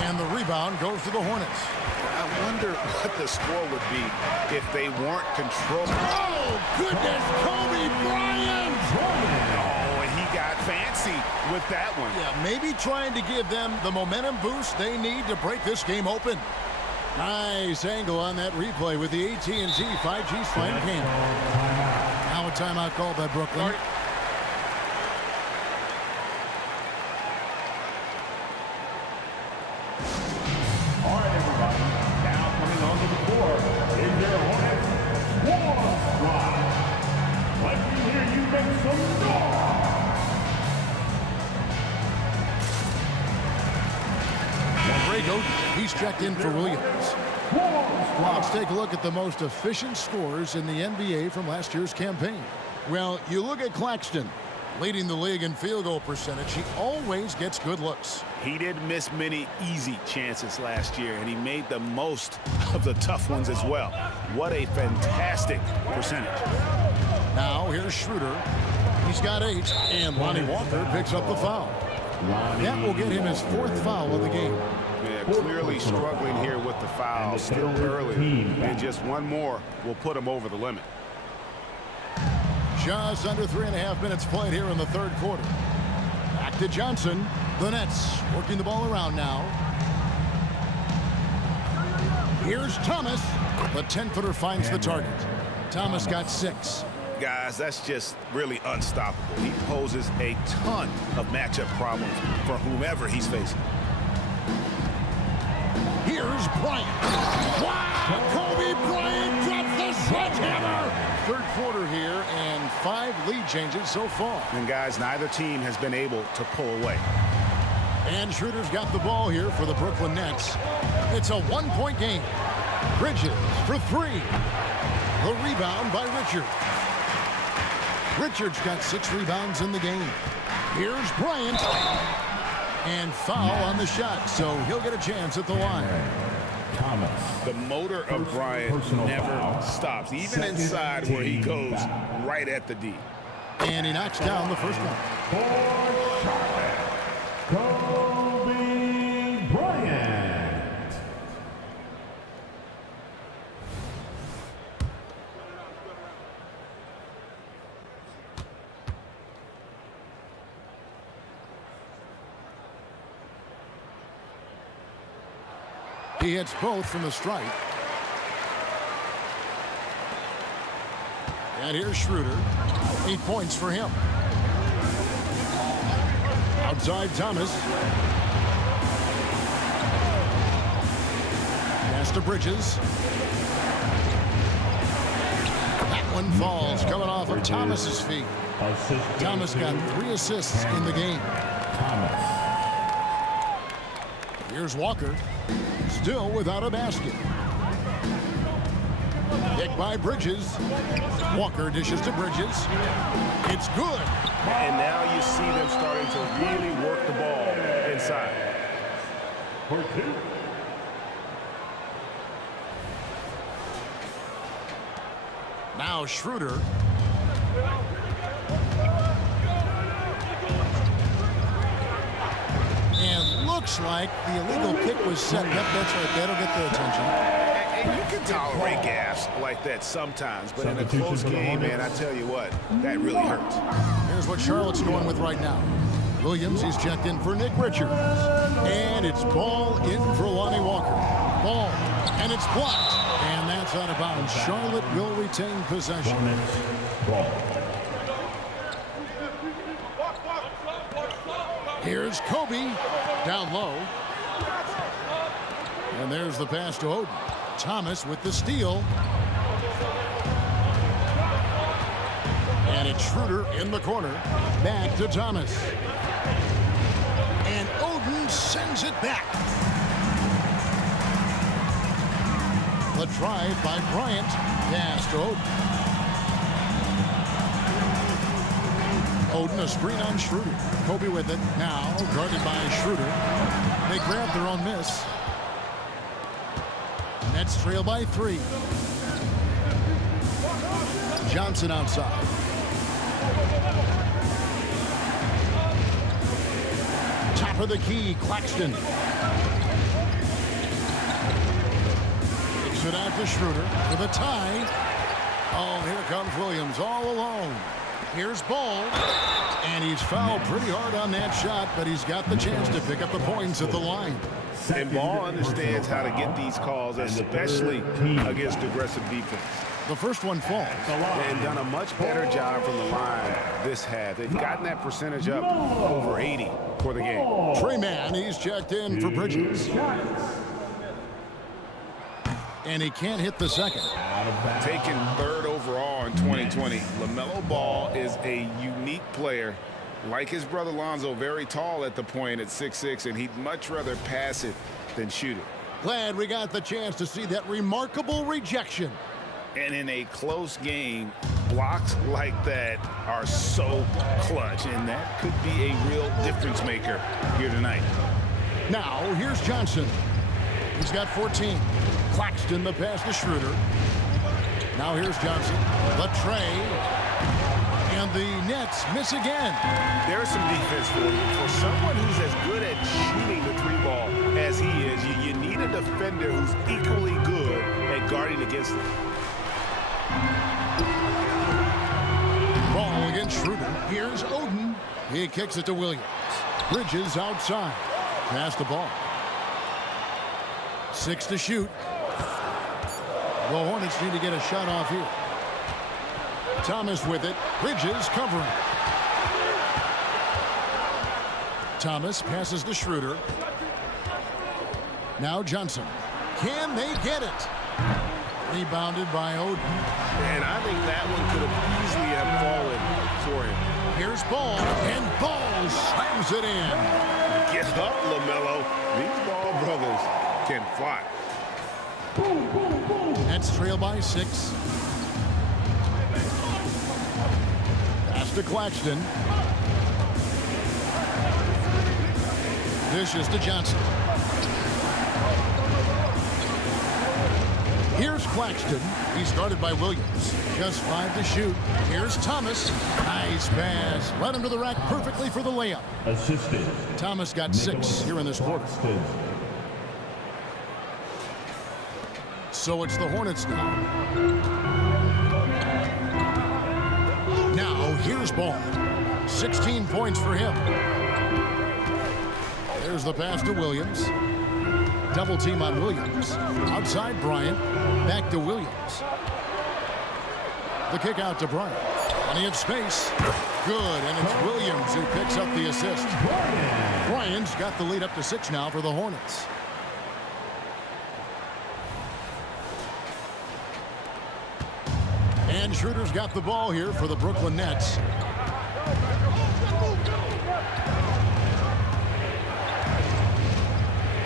And the rebound goes to the Hornets. I wonder what the score would be if they weren't controlling. Oh, goodness, Kobe Bryant! Oh, and he got fancy with that one. Yeah, maybe trying to give them the momentum boost they need to break this game open. Nice angle on that replay with the AT&T 5G Slam Cam. Now a timeout called by Brooklyn. All right, everybody. Now coming onto the floor is their Hornets Swarm Squad. Let me hear you make some noise. Greg Oden, he's checked in for Williams. Let's take a look at the most efficient scorers in the NBA from last year's campaign. Well, you look at Claxton, leading the league in field goal percentage. He always gets good looks. He didn't miss many easy chances last year, and he made the most of the tough ones as well. What a fantastic percentage. Now here's Schroeder. He's got 8, and Lonnie Walker picks up the foul. That will get him his 4th foul of the game. Yeah, clearly struggling here with the foul, still early, and just one more will put him over the limit. Just under 3.5 minutes played here in the 3rd quarter. Back to Johnson. The Nets working the ball around now. Here's Thomas. The 10-footer finds the target. Thomas got 6. Guys, that's just really unstoppable. He poses a ton of matchup problems for whomever he's facing. Here's Bryant. Wow! Kobe Bryant drops the sledgehammer! 3rd quarter here and 5 lead changes so far. And guys, neither team has been able to pull away. And Schroeder's got the ball here for the Brooklyn Nets. It's a 1-point game. Bridges for 3. The rebound by Richards. Richards got 6 rebounds in the game. Here's Bryant. And foul on the shot, so he'll get a chance at the line. Thomas. The motor of Bryant never stops, even inside where he goes right at the D. And he knocks down the first one. For Charlotte, Kobe Bryant. He hits both from the stripe. And here's Schroeder. 8 points for him. Outside Thomas. Pass to Bridges. That one falls, coming off of Thomas's feet. Thomas got 3 assists in the game. Here's Walker. Still without a basket. Picked by Bridges. Walker dishes to Bridges. It's good. And now you see them starting to really work the ball inside. For 2. Now Schroeder. And looks like the illegal kick was set. Yep, that's right. That'll get their attention. And you can tolerate gas like that sometimes, but in a close game, man, I tell you what, that really hurts. Here's what Charlotte's going with right now. Williams, he's checked in for Nick Richards. And it's ball in for Lonnie Walker. Ball, and it's blocked. And that's is out of bounds. Charlotte will retain possession. Hornets ball. Here's Kobe down low. And there's the pass to Oden. Thomas with the steal. And it's Schroeder in the corner. Back to Thomas. And Oden sends it back. The drive by Bryant. Pass to Oden. Oden a screen on Schroeder. Kobe with it. Now guarded by Schroeder. They grab their own miss. Nets trail by 3. Johnson outside. Top of the key, Claxton. Kicks it out to Schroeder for the tie. Oh, here comes Williams all alone. Here's Ball. And he's fouled pretty hard on that shot, but he's got the chance to pick up the points at the line. And Ball understands how to get these calls, especially against aggressive defense. The first one falls. And done a much better job from the line this half. They've gotten that percentage up over 80 for the game. Trey Mann, he's checked in for Bridges. And he can't hit the second. Taken 3rd overall in 2020, LaMelo Ball is a unique player. Like his brother Lonzo, very tall at the point at 6'6", and he'd much rather pass it than shoot it. Glad we got the chance to see that remarkable rejection. And in a close game, blocks like that are so clutch, and that could be a real difference maker here tonight. Now, here's Johnson. He's got 14. Claxton the pass to Schroeder. Now here's Johnson. The tray. And the Nets miss again. There's some defense for you. For someone who's as good at shooting the 3-ball as he is, you need a defender who's equally good at guarding against him. Ball against Schroeder. Here's Oden. He kicks it to Williams. Bridges outside. Pass the ball. 6 to shoot. The Hornets need to get a shot off here. Thomas with it. Bridges covering. Thomas passes to Schroeder. Now Johnson. Can they get it? Rebounded by Oden. And I think that one could have easily have fallen for him. Here's Ball. And Ball slams it in. Get up, LaMelo. These Ball brothers can fly. Nets trail by 6. Pass to Claxton. Dishes to Johnson. Here's Claxton. He's guarded by Williams. Just 5 to shoot. Here's Thomas. Nice pass. Led him to the rack perfectly for the layup. Assisted. Thomas got 6 here in this quarter. So it's the Hornets now. Now here's Ball. 16 points for him. There's the pass to Williams. Double team on Williams. Outside Bryant. Back to Williams. The kick out to Bryant. Plenty of space. Good, and it's Williams who picks up the assist. Bryant's got the lead up to 6 now for the Hornets. And Schroeder's got the ball here for the Brooklyn Nets.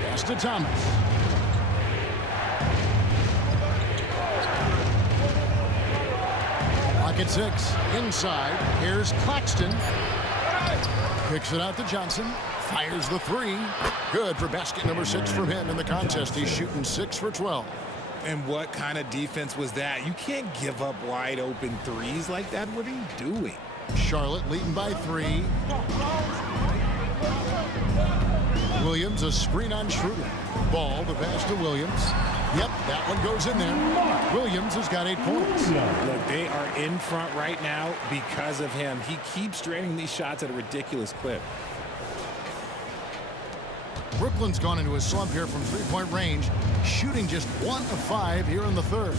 Pass to Thomas. Lock at 6. Inside. Here's Claxton. Kicks it out to Johnson. Fires the 3. Good for basket number 6 from him in the contest. He's shooting 6 for 12. And what kind of defense was that? You can't give up wide open threes like that. What are you doing? Charlotte leading by 3. Williams a screen on Schroeder. Ball, the pass to Williams. Yep, that one goes in there. Williams has got 8 points. Look, they are in front right now because of him. He keeps draining these shots at a ridiculous clip. Brooklyn's gone into a slump here from three-point range, shooting just 1 of 5 here in the third.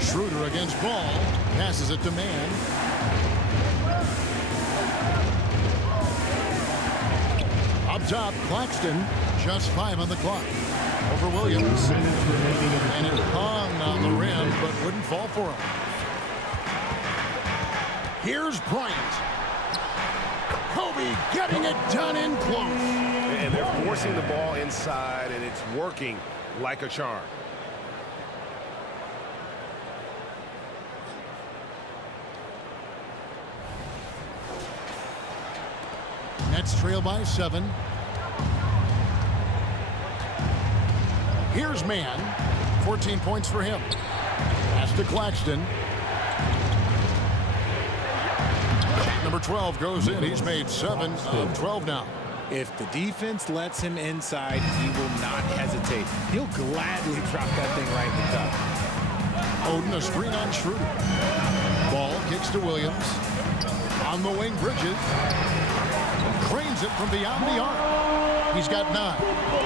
Schroeder against Ball, passes it to Mann. Up top, Claxton, just 5 on the clock. Over Williams. And it hung on the rim, but wouldn't fall for him. Here's Bryant. Kobe getting it done in close. And they're forcing the ball inside, and it's working like a charm. Nets trail by 7. Here's Mann. 14 points for him. Pass to Claxton. Number 12 goes in. He's made 7 of 12 now. If the defense lets him inside, he will not hesitate. He'll gladly drop that thing right in the cup. Oden, a screen on Schroeder. Ball kicks to Williams. On the wing, Bridges. Cranes it from beyond the arc. He's got 9.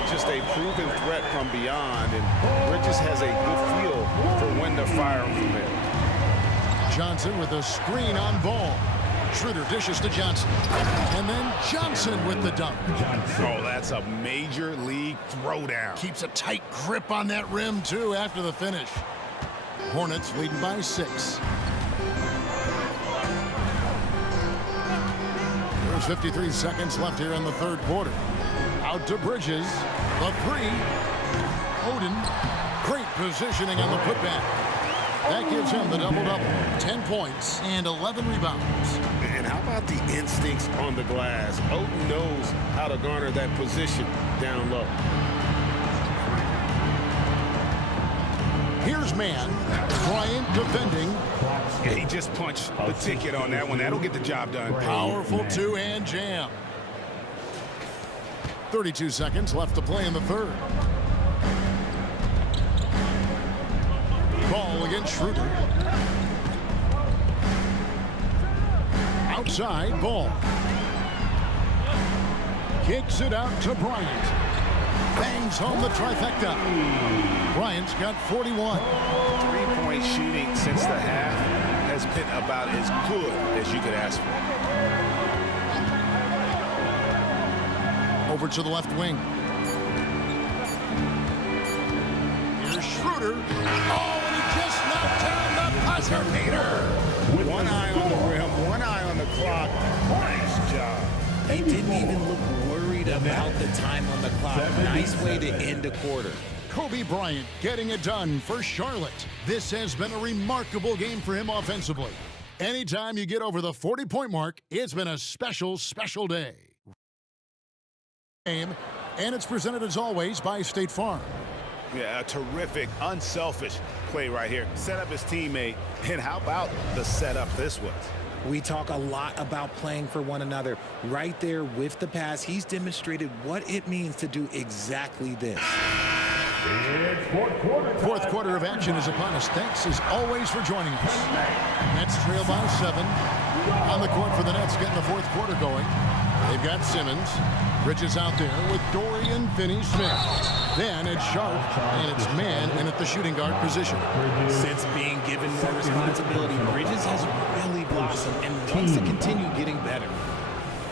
Just a proven threat from beyond, and Bridges has a good feel for when to fire him from there. Johnson with a screen on Ball. Schroeder dishes to Johnson. And then Johnson with the dunk. Oh, that's a major league throwdown. Keeps a tight grip on that rim, too, after the finish. Hornets leading by 6. There's 53 seconds left here in the third quarter. Out to Bridges. The 3. Oden. Great positioning on the putback. That gives him the double-double. 10 points and 11 rebounds. And how about the instincts on the glass? Oden knows how to garner that position down low. Here's Mann. Bryant defending. Yeah, he just punched the ticket on that one. That'll get the job done. Powerful two-hand jam. 32 seconds left to play in the third. Ball against Schroeder. Outside, Ball. Kicks it out to Bryant. Bangs home the trifecta. Bryant's got 41. Three-point shooting since the half has been about as good as you could ask for. Over to the left wing. Here's Schroeder. Oh, and he just knocked down the buzzer beater. One eye on the rim, one eye on the clock. Nice job. He didn't even look worried about the time on the clock. Nice way to end a quarter. Kobe Bryant getting it done for Charlotte. This has been a remarkable game for him offensively. Anytime you get over the 40-point mark, it's been a special, special day. And it's presented as always by State Farm. Yeah, a terrific, unselfish play right here. Set up his teammate, and how about the setup this was? We talk a lot about playing for one another. Right there with the pass, he's demonstrated what it means to do exactly this. Fourth quarter of action is upon us. Thanks as always for joining us. Nets trail by 7. On the court for the Nets getting the fourth quarter going. They've got Simmons. Bridges out there with Dorian Finney-Smith. Then it's Sharp, and it's Mann in at the shooting guard position. Since being given more responsibility, Bridges has really blossomed and wants to continue getting better.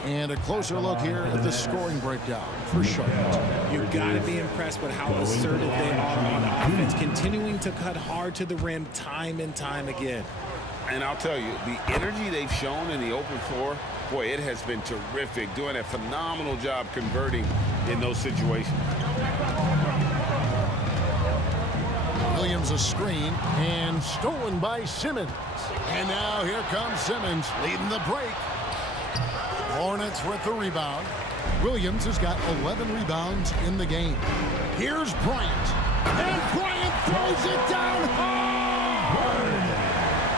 And a closer look here at the scoring breakdown for Charlotte. You've got to be impressed with how assertive they are on offense, continuing to cut hard to the rim time and time again. And I'll tell you, the energy they've shown in the open floor, boy, it has been terrific, doing a phenomenal job converting in those situations. Williams a screen and stolen by Simmons. And now here comes Simmons leading the break. Hornets with the rebound. Williams has got 11 rebounds in the game. Here's Bryant. And Bryant throws it down hard.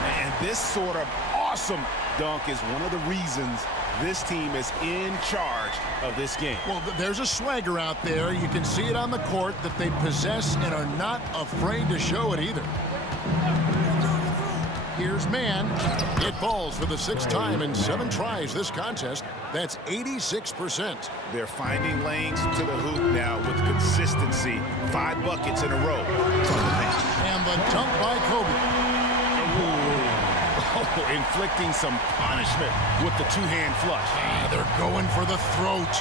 And this sort of awesome dunk is one of the reasons this team is in charge of this game. Well, there's a swagger out there. You can see it on the court that they possess and are not afraid to show it either. Here's Man. It falls for the 6th time in 7 tries this contest. That's 86%. They're finding lanes to the hoop now with consistency. 5 buckets in a row from the paint. And the dunk by Kobe. Oh, inflicting some punishment with the 2-hand flush. They're going for the throat.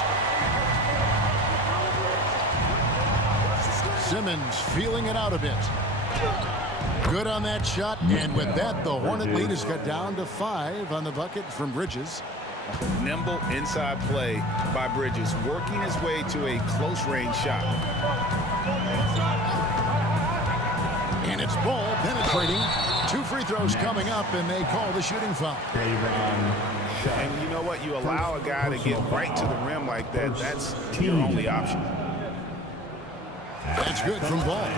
Simmons feeling it out a bit. Good on that shot, and with that, the Hornet lead is cut down to 5 on the bucket from Bridges. Nimble inside play by Bridges, working his way to a close-range shot. And it's Ball penetrating. 2 free throws coming up, and they call the shooting foul. And you know what? You allow a guy to get right to the rim like that, that's your only option. That's good from Ball.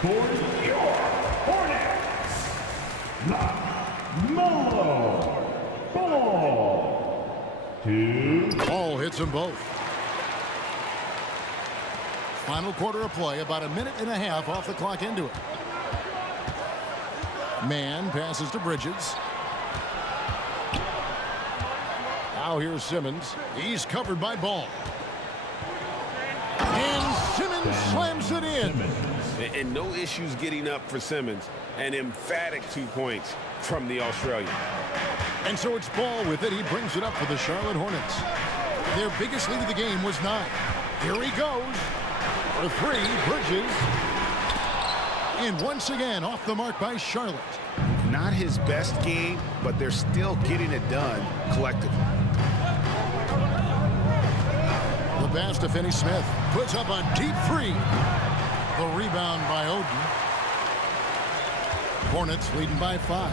For your Hornets, LaMelo Ball. 2. Ball hits them both. Final quarter of play, about 1.5 minutes off the clock into it. Man passes to Bridges. Now here's Simmons. He's covered by Ball. And Simmons slams it in. And no issues getting up for Simmons. An emphatic 2 points from the Australian. And so it's Ball with it. He brings it up for the Charlotte Hornets. Their biggest lead of the game was 9. Here he goes. For 3, Bridges. And once again, off the mark by Charlotte. Not his best game, but they're still getting it done collectively. The pass to Finney-Smith. Puts up a deep 3. The rebound by Oden. Hornets leading by 5.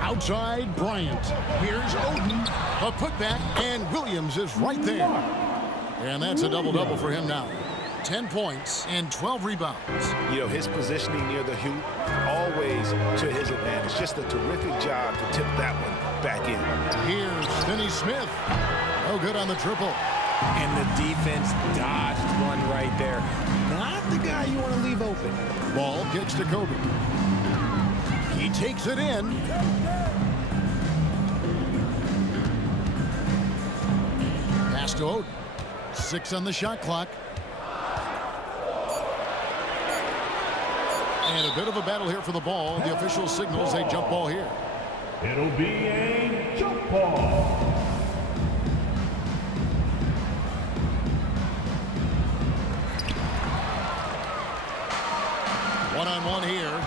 Outside, Bryant. Here's Oden. A putback, and Williams is right there. And that's a double-double for him now. 10 points and 12 rebounds. You know, his positioning near the hoop, always to his advantage. Just a terrific job to tip that one back in. Here's Finney-Smith. Oh, good on the triple. And the defense dodged one right there. Not the guy you want to leave open. Ball kicks to Kobe. He takes it in. Pass to Oden. 6 on the shot clock. And a bit of a battle here for the ball. The official signals a jump ball here. It'll be a jump ball. One-on-one here.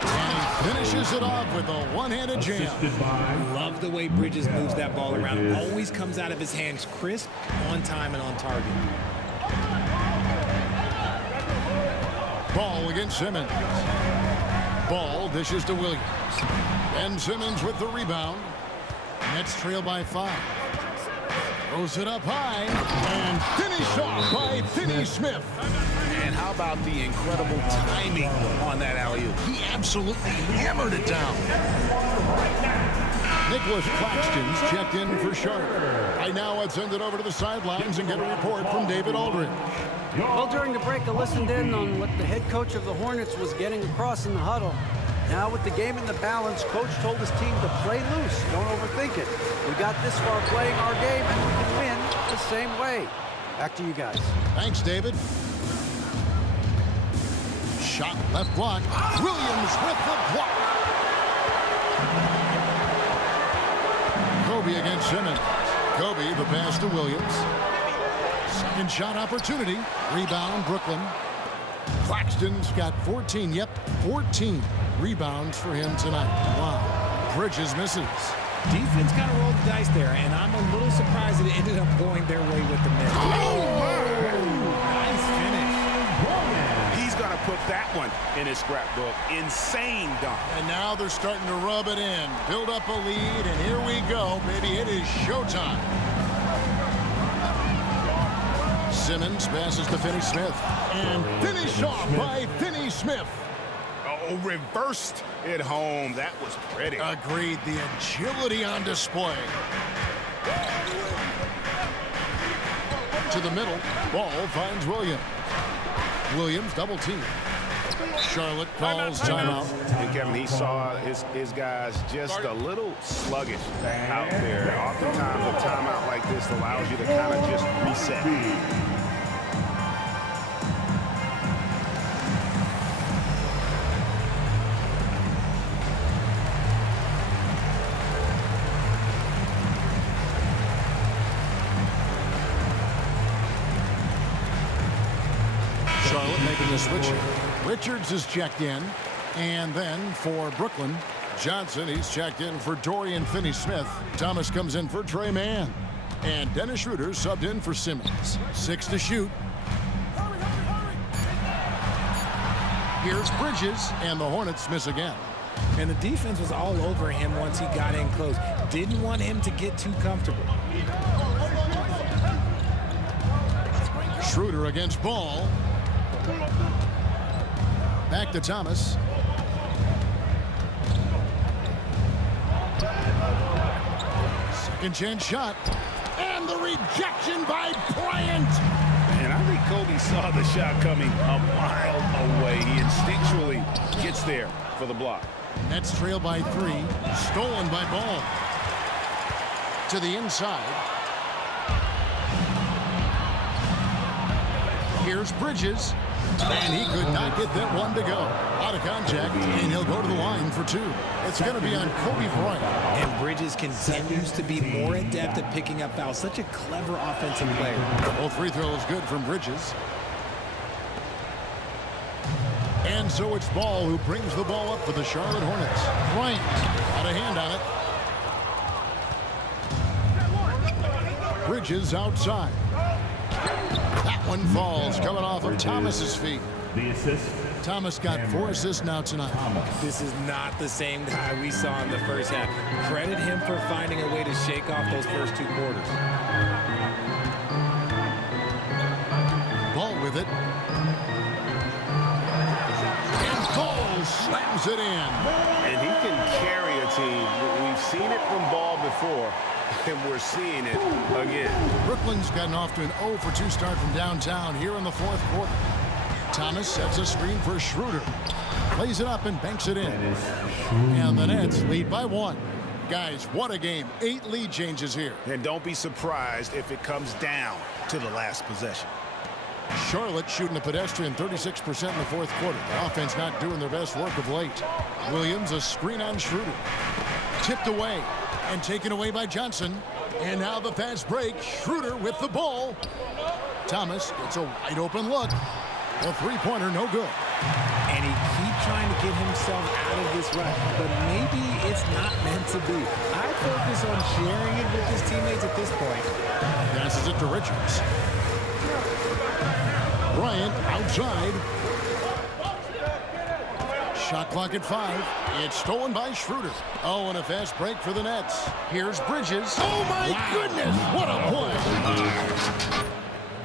And he finishes it off with a one-handed jam. Love the way Bridges moves that ball around. It always comes out of his hands crisp, on time, and on target. Ball against Simmons. Ball dishes to Williams. Ben Simmons with the rebound. Nets trail by 5. Throws it up high. And finished off by Finney-Smith. And how about the incredible timing on that alley-oop? He absolutely hammered it down. Nicholas Claxton's checked in for Charlotte. Right now, let's send it over to the sidelines and get a report from David Aldridge. Well, during the break, I listened in on what the head coach of the Hornets was getting across in the huddle. Now, with the game in the balance, coach told his team to play loose. Don't overthink it. We got this far playing our game, and we can win the same way. Back to you guys. Thanks, David. Shot left block. Williams with the block. Kobe against Simmons. Kobe, the pass to Williams. Second shot opportunity. Rebound, Brooklyn. Claxton's got 14. Yep, 14 rebounds for him tonight. Wow. Bridges misses. Defense kind of rolled the dice there, and I'm a little surprised that it ended up going their way with the miss. Nice finish. He's going to put that one in his scrapbook. Insane dunk. And now they're starting to rub it in. Build up a lead, and here we go. Baby, it is showtime. Simmons passes to Finney-Smith. And finished off by Finney-Smith. Oh, reversed it home. That was pretty. Agreed. The agility on display. To the middle. Ball finds Williams. Williams double team. Charlotte calls timeout. And Kevin, he saw his guys just a little sluggish out there. Oftentimes a timeout like this allows you to kind of just reset. Charlotte making the switch. Richards is checked in. And then for Brooklyn, Johnson, he's checked in for Dorian Finney-Smith. Thomas comes in for Trey Mann. And Dennis Schroeder subbed in for Simmons. 6 to shoot. Here's Bridges, and the Hornets miss again. And the defense was all over him once he got in close. Didn't want him to get too comfortable. Schroeder against Ball. Back to Thomas. Second chance shot. And the rejection by Bryant. And I think Kobe saw the shot coming a mile away. He instinctually gets there for the block. Nets trail by 3. Stolen by Ball. To the inside. Here's Bridges. And he could not get that one to go. Out of contact, and he'll go to the line for 2. It's going to be on Kobe Bryant. And Bridges continues to be more adept at picking up fouls. Such a clever offensive player. Both free throws good from Bridges. And so it's Ball who brings the ball up for the Charlotte Hornets. Bryant got a hand on it. Bridges outside. That one falls, coming off of Thomas's feet. The assist. Thomas got 4 assists now tonight. This is not the same guy we saw in the first half. Credit him for finding a way to shake off those first 2 quarters. Ball with it. And Cole slams it in. And he can carry a team. We've seen it from Ball before. And we're seeing it again. Brooklyn's gotten off to an 0 for 2 start from downtown here in the 4th quarter. Thomas sets a screen for Schroeder. Plays it up and banks it in. And the Nets lead by 1. Guys, what a game. 8 lead changes here. And don't be surprised if it comes down to the last possession. Charlotte shooting a pedestrian 36% in the 4th quarter. The offense not doing their best work of late. Williams a screen on Schroeder. Tipped away. And taken away by Johnson. And now the fast break. Schroeder with the ball. Thomas gets a wide open look. A 3-pointer, no good. And he keeps trying to get himself out of this rut. But maybe it's not meant to be. I focus on sharing it with his teammates at this point. Passes it to Richards. Bryant outside. Shot clock at 5. It's stolen by Schroeder. Oh, and a fast break for the Nets. Here's Bridges. Oh, my goodness. What a play.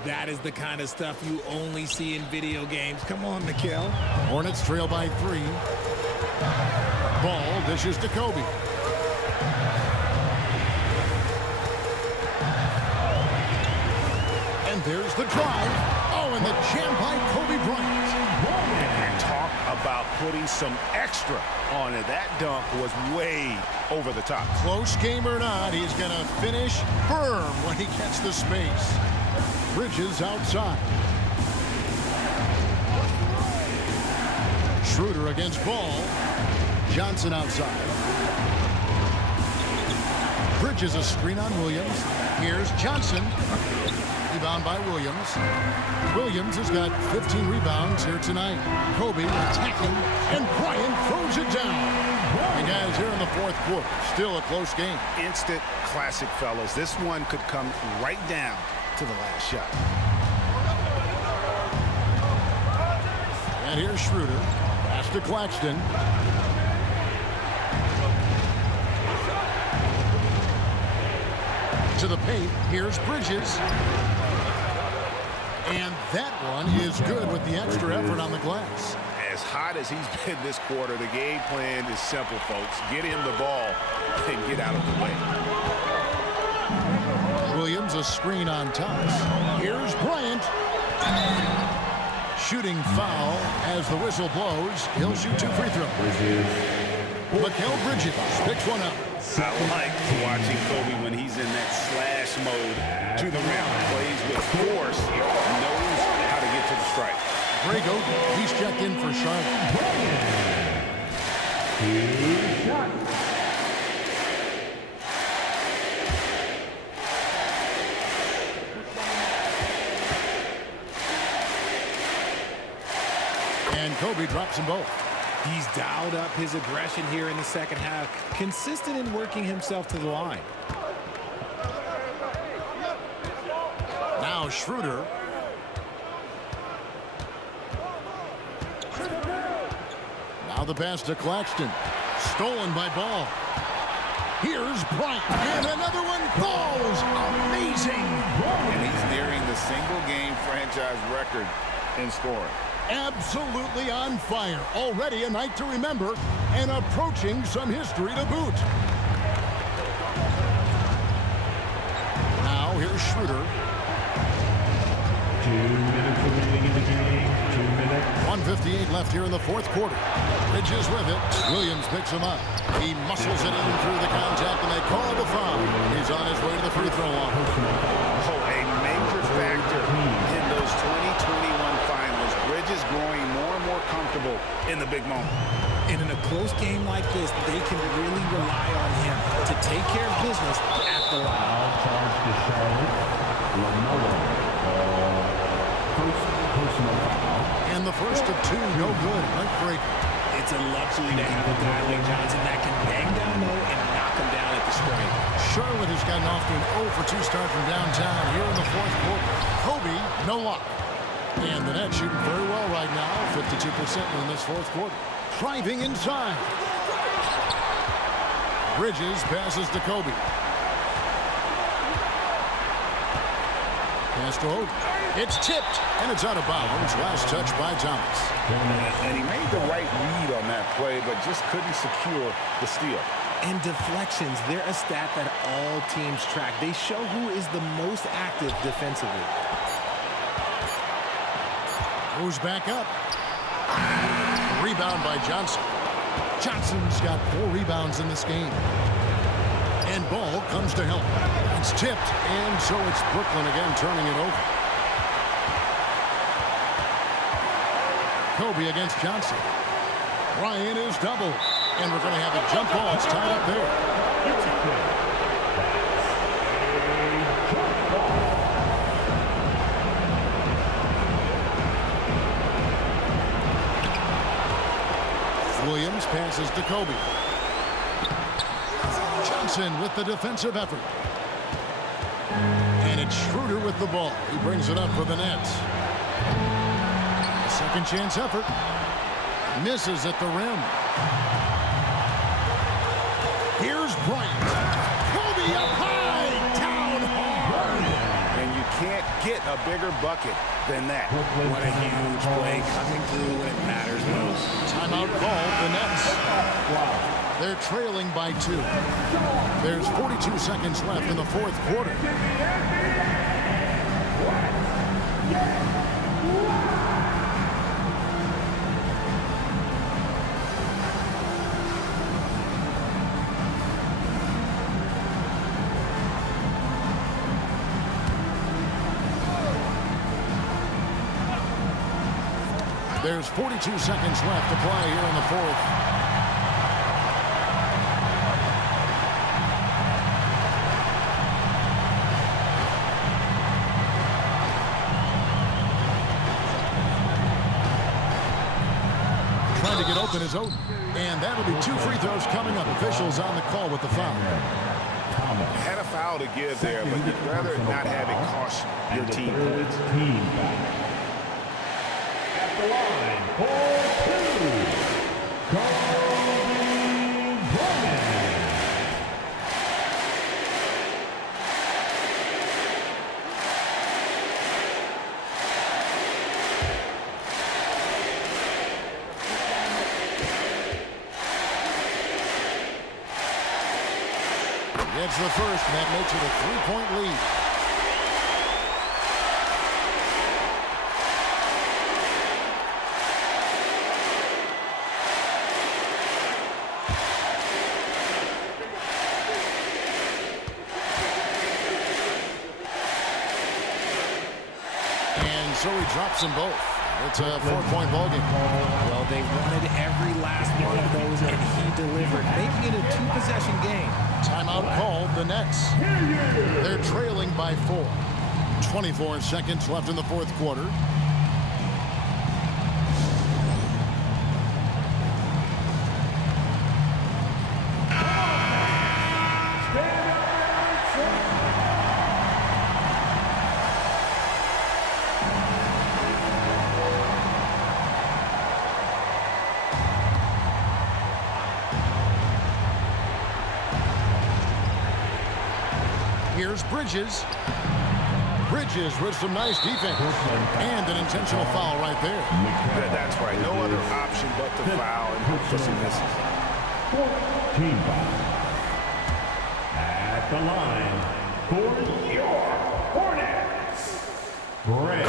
That is the kind of stuff you only see in video games. Come on, Mikal. Hornets trail by 3. Ball dishes to Kobe. And there's the drive. Oh, and the jam by Kobe Bryant. And talk about putting some extra on it. That dunk was way over the top. Close game or not, he's going to finish firm when he gets the space. Bridges outside. Schroeder against Ball. Johnson outside. Bridges a screen on Williams. Here's Johnson. Rebound by Williams. Williams has got 15 rebounds here tonight. Kobe attacking, and Bryant throws it down. And guys, here in the 4th quarter, still a close game. Instant classic, fellas. This one could come right down to the last shot. And here's Schroeder. Pass to Claxton. To the paint. Here's Bridges. And that one is good with the extra effort on the glass. As hot as he's been this quarter, the game plan is simple, folks. Get him the ball and get out of the way. Williams a screen on Thomas. Here's Bryant. shooting foul as the whistle blows. He'll shoot 2 free throws. Mikal Bridges picks one up. I like watching Kobe when he's in that slash mode to the rim. Plays with force, knows how to get to the stripe. Greg Oden, he's checked in for Charlotte. And Kobe drops them both. He's dialed up his aggression here in the second half, consistent in working himself to the line. Now Schroeder. Now the pass to Claxton. Stolen by Ball. Here's Bryant. And another one falls. Amazing. And he's nearing the single-game franchise record in scoring. Absolutely on fire. Already a night to remember and approaching some history to boot. Now here's Schroeder. 2 minutes remaining in the game. 2 minutes. 1:58 left here in the fourth quarter. Bridges with it. Williams picks him up. He muscles it in through the contact, and they call the foul. He's on his way to the free throw line. Oh, a major factor in those 2021 finals. Bridges growing more and more comfortable in the big moment. And in a close game like this, they can really rely on him to take care of business at the line. Foul charge to Charlotte. LaMelo. Personal foul. And the first of 2, no good. Heartbreaker. It's a luxury to have a guy like Johnson that can bang down low and knock him down at the string. Charlotte has gotten off to an 0 for 2 start from downtown here in the fourth quarter. Kobe, no luck. And the Nets shooting very well right now, 52% in this fourth quarter. Driving inside. Bridges passes to Kobe. Pass to Oden. It's tipped, and it's out of bounds. Last touch by Thomas. And he made the right read on that play, but just couldn't secure the steal. And deflections, they're a stat that all teams track. They show who is the most active defensively. Goes back up. Rebound by Johnson. Johnson's got 4 rebounds in this game. And ball comes to help. It's tipped, and so it's Brooklyn again turning it over. Kobe against Johnson. Ryan is doubled. And we're going to have a jump ball. It's tied up there. Williams passes to Kobe. Johnson with the defensive effort. And it's Schroeder with the ball. He brings it up for the Nets. A second chance effort. Misses at the rim. Here's Bryant. Kobe up high, down hard. And you can't get a bigger bucket than that. What a huge play coming through when it matters most. Timeout called, the Nets. They're trailing by 2. There's 42 seconds left in the fourth quarter. There's 42 seconds left to play here in the fourth. Trying to get open is Oden. And that'll be 2 free throws coming up. Officials on the call with the foul. Had a foul to give there, but you'd rather not have it cost your team points. The line for 2, Kobe Bryant. Gets the first, and that makes it a 3-point lead. so he drops them both. It's a 4-point ballgame. Well, they wanted every last one of those, and he delivered, making it a 2-possession game. Timeout called the Nets. They're trailing by 4. 24 seconds left in the fourth quarter. Here's Bridges. Bridges with some nice defense. And an intentional foul right there. That's right. No other option but to foul, and hopefully he misses. 14 foul. At the line for your Hornets.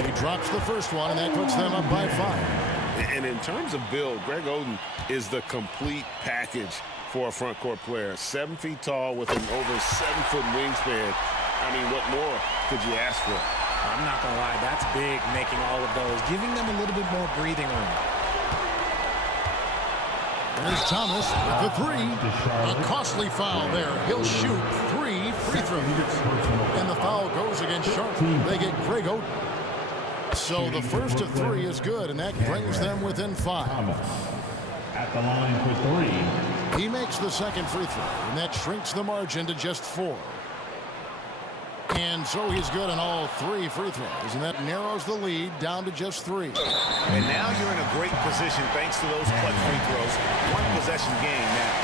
He drops the first one, and that puts them up by 5. And in terms of build, Greg Oden is the complete package for a front court player. 7 feet tall with an over 7-foot wingspan. I mean, what more could you ask for? I'm not going to lie, that's big, making all of those, giving them a little bit more breathing room. There's Thomas with the 3. A costly foul there. He'll shoot 3 free throws. And the foul goes against Sharp. They get Greg Oden. So the first of 3 is good, and that brings them within 5. Thomas at the line for 3. He makes the second free throw, and that shrinks the margin to just 4. And so he's good on all 3 free throws, and that narrows the lead down to just 3. And now you're in a great position thanks to those clutch free throws. 1 possession game now.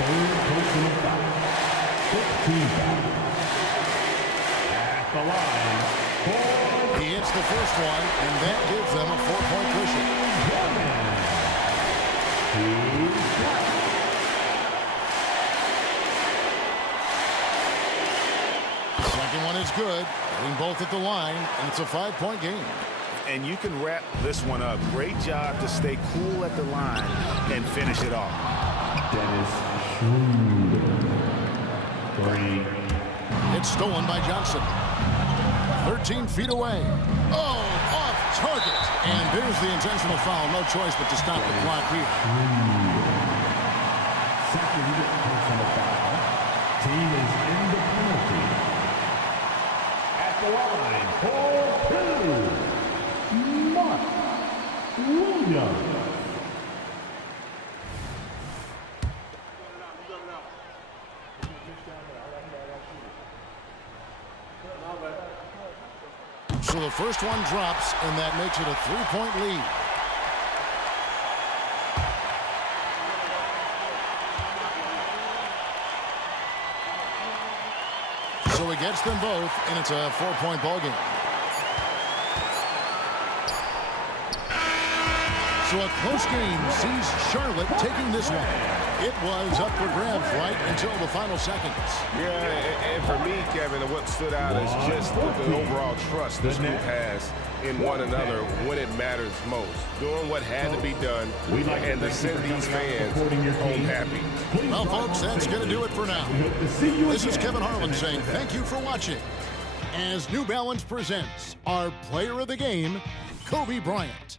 15 foul. At the line. He hits the first one, and that gives them a 4-point cushion. Second one is good, hitting both at the line, and it's a 5-point game. And you can wrap this one up. Great job to stay cool at the line and finish it off. Dennis Schroeder. 3. It's stolen by Johnson. 13 feet away. Oh, off target. And there's the intentional foul. No choice but to stop the clock here. Second personal foul. Team is in the penalty. At the line for 2. Mark Williams. So the first one drops, and that makes it a 3-point lead. So he gets them both, and it's a 4-point ballgame. So a close game sees Charlotte taking this one. It was up for grabs right until the final seconds. Yeah, and for me, Kevin, what stood out is just the overall trust this group has in one another when it matters most. Doing what had to be done and to send these fans home happy. Well, folks, that's going to do it for now. This is Kevin Harlan saying thank you for watching as New Balance presents our player of the game, Kobe Bryant.